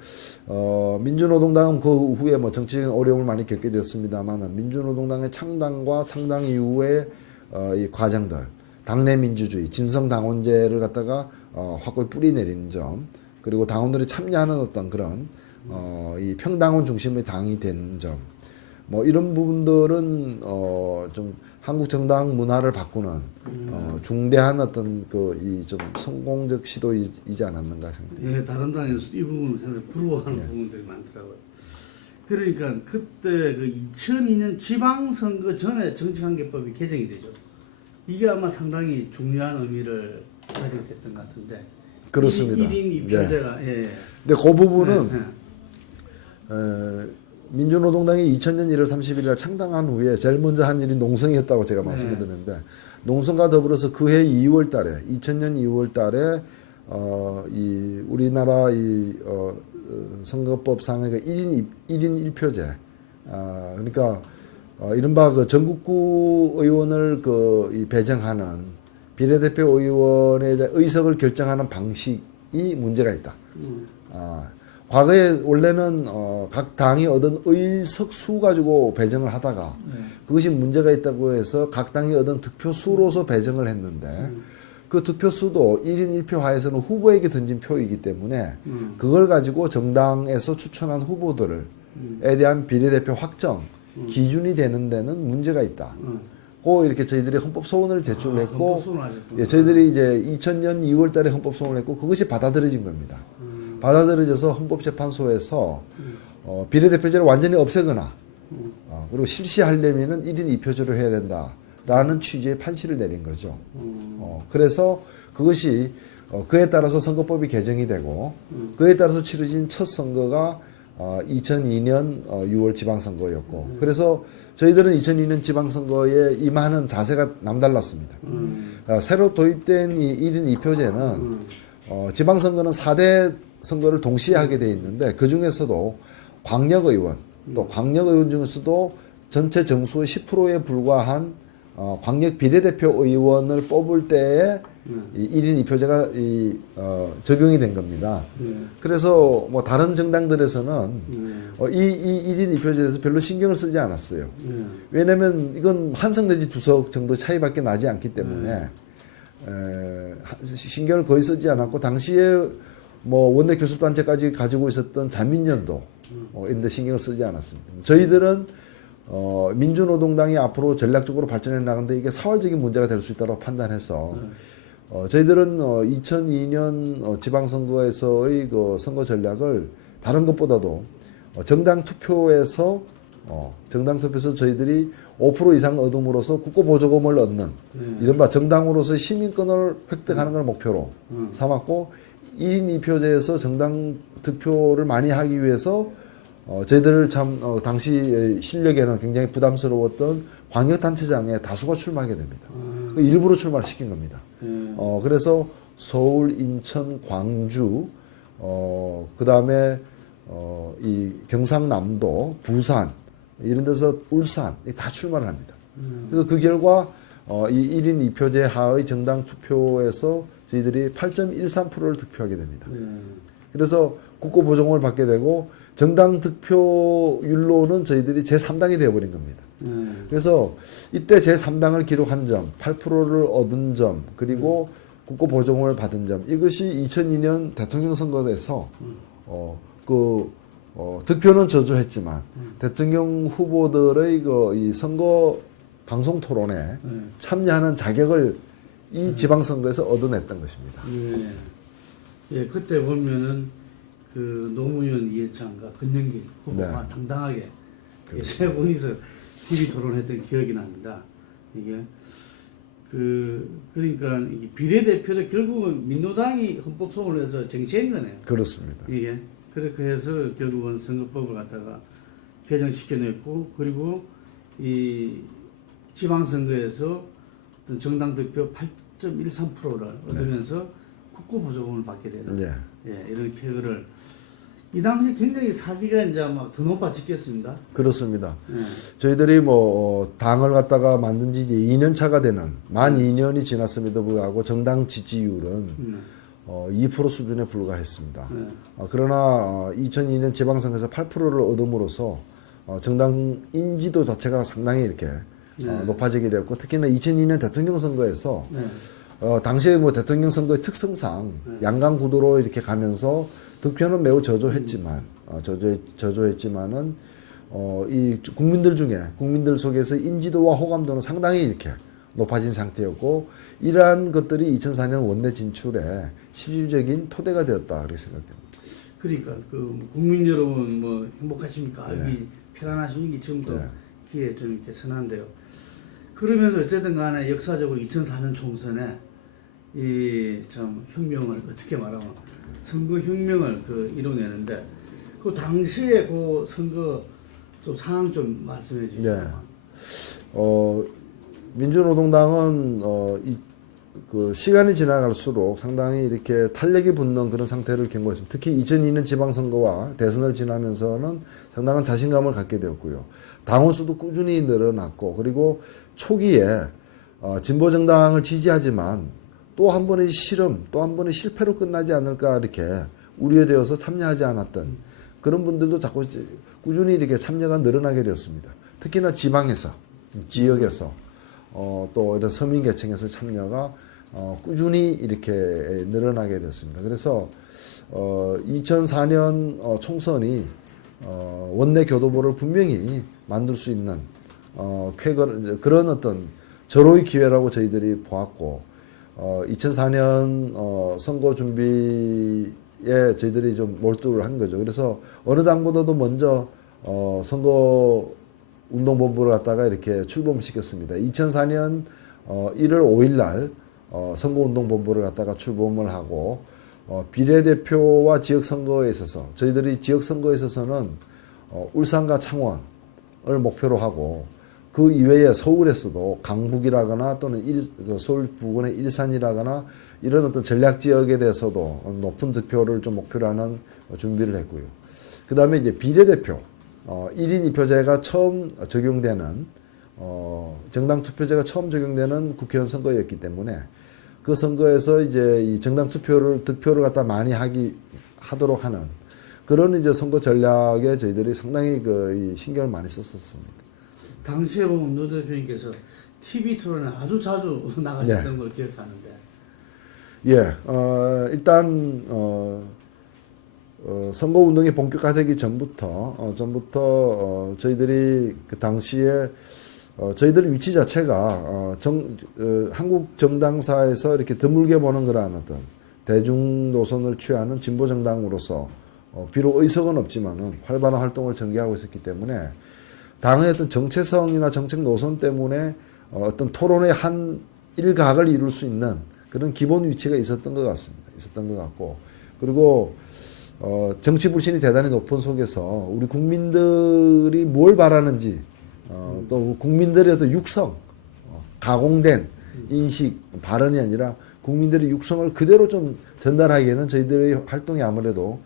민주노동당은 그 후에 뭐 정치적인 어려움을 많이 겪게 되었습니다만 민주노동당의 창당과 창당 이후의 이 과정들, 당내 민주주의, 진성 당원제를 갖다가 확고히 뿌리내린 점, 그리고 당원들이 참여하는 어떤 그런 이 평당원 중심의 당이 된 점, 뭐 이런 부분들은 좀 한국 정당 문화를 바꾸는 중대한 어떤 이 좀 성공적 시도이지 않았는가 생각합니다. 예, 다른 당에서 이 부분을 상당히 부러워하는 부분들이 많더라고요. 그러니까 그때 그 2002년 지방선거 전에 정치관계법이 개정이 되죠. 이게 아마 상당히 중요한 의미를 가지게 됐던 것 같은데. 그렇습니다. 1인 2표제가 예. 근데 그 부분은 네. 민주노동당이 2000년 1월 31일 날 창당한 후에 제일 먼저 한 일이 농성이었다고 제가 말씀을 드렸는데 농성과 더불어서 그해 2월 달에 2000년 2월 달에 이 우리나라 선거법상의 1인 1표제 그러니까 이른바 그 전국구 의원을 이 배정하는 비례대표 의원에 대한 의석을 결정하는 방식이 문제가 있다. 과거에 원래는 각 당이 얻은 의석 수 가지고 배정을 하다가 그것이 문제가 있다고 해서 각 당이 얻은 득표수로서 배정을 했는데 그 득표수도 1인 1표 하에서는 후보에게 던진 표이기 때문에 그걸 가지고 정당에서 추천한 후보들에 대한 비례대표 확정 기준이 되는 데는 문제가 있다. 고 이렇게 저희들이 헌법소원을 제출했고 저희들이 이제 2000년 2월 달에 헌법소원을 했고 그것이 받아들여진 겁니다. 받아들여져서 헌법재판소에서 비례대표제를 완전히 없애거나 그리고 실시하려면은 1인 2표제로 해야 된다라는 취지의 판시를 내린 거죠. 그래서 그것이 그에 따라서 선거법이 개정이 되고 그에 따라서 치러진 첫 선거가 2002년 6월 지방선거였고 그래서 저희들은 2002년 지방선거에 임하는 자세가 남달랐습니다. 새로 도입된 이 1인 2표제는 지방선거는 4대 선거를 동시에 하게 돼 있는데 그 중에서도 광역의원 또 광역의원 중에서도 전체 정수의 10%에 불과한 광역 비례대표 의원을 뽑을 때에 이 1인 2표제가 적용이 된 겁니다. 그래서 뭐 다른 정당들에서는 이 1인 2표제에 대해서 별로 신경을 쓰지 않았어요. 왜냐면 이건 한 석 내지 두 석 정도 차이밖에 나지 않기 때문에 신경을 거의 쓰지 않았고 당시에 뭐 원내 교섭단체까지 가지고 있었던 자민련도 인데 신경을 쓰지 않았습니다. 저희들은 민주노동당이 앞으로 전략적으로 발전해 나가는데 이게 사활적인 문제가 될 수 있다고 판단해서 저희들은 2002년 지방선거에서의 그 선거 전략을 다른 것보다도 정당 투표에서 저희들이 5% 이상 얻음으로써 국고보조금을 얻는 이른바 정당으로서 시민권을 획득하는 걸 목표로 삼았고 1인 2표제에서 정당 득표를 많이 하기 위해서 저희들 참 당시 실력에는 굉장히 부담스러웠던 광역단체장에 다수가 출마하게 됩니다. 일부러 출마를 시킨 겁니다. 그래서 서울, 인천, 광주, 그 다음에 이 경상남도, 부산 이런 데서 울산 다 출마를 합니다. 그래서 그 결과 이 1인 2표제 하의 정당 투표에서 저희들이 8.13%를 득표하게 됩니다. 그래서 국고보조금을 받게 되고 정당 득표율로는 저희들이 제3당이 되어버린 겁니다. 그래서 이때 제3당을 기록한 점, 8%를 얻은 점, 그리고 국고보조금을 받은 점, 이것이 2002년 대통령 선거에서 득표는 저조했지만 대통령 후보들의 이 선거 방송 토론에 참여하는 자격을 이 지방선거에서 얻어냈던 것입니다. 예, 그때 보면은 그 노무현 이해창과 권영길 후보가 네. 당당하게 세 분이서 TV 토론했던 기억이 납니다. 이게 그러니까 이 비례대표도 결국은 민노당이 헌법 소원을 해서 정치한 거네요. 그렇습니다. 이게 그렇게 해서 결국은 선거법을 갖다가 개정시켜냈고 그리고 이 지방선거에서 어떤 정당 득표 8.13%를 얻으면서 국고보조금을 받게 되는 이런 케어를 이 당시 굉장히 사기가 이제 막 더 높아지겠습니다. 그렇습니다. 저희들이 뭐 당을 갖다가 만든 지 이제 2년 차가 되는 만 2년이 지났음에도 불구하고 정당 지지율은 2% 수준에 불과했습니다. 그러나 2002년 지방선거에서 8%를 얻음으로써 정당 인지도 자체가 상당히 이렇게 높아지게 되었고 특히나 2002년 대통령 선거에서 당시에 뭐 대통령 선거의 특성상 양강 구도로 이렇게 가면서 득표는 매우 저조했지만은 이 국민들 속에서 인지도와 호감도는 상당히 이렇게 높아진 상태였고 이러한 것들이 2004년 원내 진출에 실질적인 토대가 되었다 그렇게 생각됩니다. 그러니까 그 국민 여러분 뭐 행복하십니까? 여기 편안하십니까? 지금도 기회 좀 이렇게 선한데요. 그러면서 어쨌든 간에 역사적으로 2004년 총선에 이 참 혁명을 어떻게 말하면 선거 혁명을 이뤄내는데 그 당시에 그 선거 좀 상황 좀 말씀해 주시죠. 네. 민주노동당은 그 시간이 지나갈수록 상당히 이렇게 탄력이 붙는 그런 상태를 경고했습니다. 특히 2002년 지방선거와 대선을 지나면서는 상당한 자신감을 갖게 되었고요. 당원 수도 꾸준히 늘어났고 그리고 초기에 진보정당을 지지하지만 또 한 번의 실험, 또 한 번의 실패로 끝나지 않을까 이렇게 우려되어서 참여하지 않았던 그런 분들도 자꾸 꾸준히 이렇게 참여가 늘어나게 되었습니다. 특히나 지방에서, 지역에서 또 이런 서민계층에서 참여가 꾸준히 이렇게 늘어나게 됐습니다. 그래서 2004년 총선이 원내 교도보를 분명히 만들 수 있는 그런 어떤 절호의 기회라고 저희들이 보았고 2004년 선거 준비에 저희들이 좀 몰두를 한 거죠. 그래서 어느 당보다도 먼저 선거 운동본부를 갖다가 이렇게 출범시켰습니다. 2004년 1월 5일 날 선거운동본부를 갖다가 출범을 하고 비례대표와 지역선거에 있어서 저희들이 지역선거에 있어서는 울산과 창원을 목표로 하고 그 이외에 서울에서도 강북이라거나 또는 서울 부근의 일산이라거나 이런 어떤 전략 지역에 대해서도 높은 득표를 좀 목표로 하는 준비를 했고요. 그 다음에 이제 비례대표 1인 2표제가 처음 적용되는 정당 투표제가 처음 적용되는 국회의원 선거였기 때문에 그 선거에서 이제 이 정당 득표를 갖다 많이 하도록 하는 그런 이제 선거 전략에 저희들이 상당히 이 신경을 많이 썼었습니다. 당시에 보면 노 대표님께서 TV 토론에 아주 자주 나가셨던 걸 기억하는데. 예, 일단 선거 운동이 본격화되기 전부터 저희들이 그 당시에 저희들 위치 자체가 한국 정당사에서 이렇게 드물게 보는 그러한 어떤 대중 노선을 취하는 진보 정당으로서 비록 의석은 없지만은 활발한 활동을 전개하고 있었기 때문에 당의 어떤 정체성이나 정책 노선 때문에 어떤 토론의 한 일각을 이룰 수 있는 그런 기본 위치가 있었던 것 같습니다. 있었던 것 같고, 그리고 정치 불신이 대단히 높은 속에서 우리 국민들이 뭘 바라는지, 또 국민들의 어떤 육성, 가공된 인식, 발언이 아니라 국민들의 육성을 그대로 좀 전달하기에는 저희들의 활동이 아무래도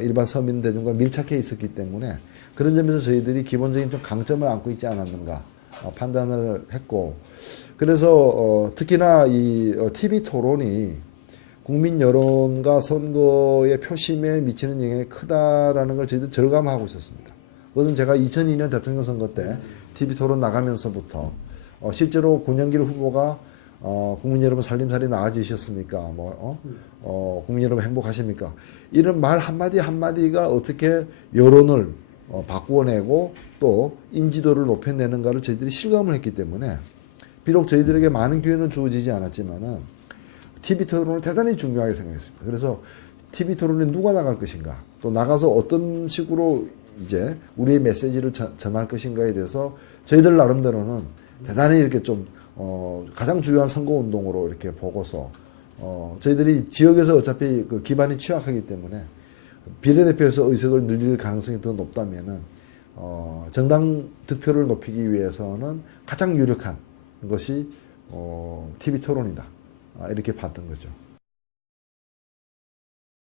일반 서민 대중과 밀착해 있었기 때문에 그런 점에서 저희들이 기본적인 좀 강점을 안고 있지 않았는가 판단을 했고, 그래서 특히나 이 TV 토론이 국민 여론과 선거의 표심에 미치는 영향이 크다라는 걸 저희들 절감하고 있었습니다. 그것은 제가 2002년 대통령 선거 때 TV 토론 나가면서부터 실제로 권영길 후보가 국민 여러분 살림살이 나아지셨습니까? 국민 여러분 행복하십니까? 이런 말 한마디 한마디가 어떻게 여론을 바꾸어내고 또 인지도를 높여내는가를 저희들이 실감을 했기 때문에 비록 저희들에게 많은 기회는 주어지지 않았지만은 TV 토론을 대단히 중요하게 생각했습니다. 그래서 TV 토론에 누가 나갈 것인가, 또 나가서 어떤 식으로 이제 우리의 메시지를 전할 것인가에 대해서 저희들 나름대로는 대단히 이렇게 좀 가장 중요한 선거 운동으로 이렇게 보고서 저희들이 지역에서 어차피 그 기반이 취약하기 때문에 비례대표에서 의석을 늘릴 가능성이 더 높다면은 정당 득표를 높이기 위해서는 가장 유력한 것이 TV 토론이다. 이렇게 봤던 거죠.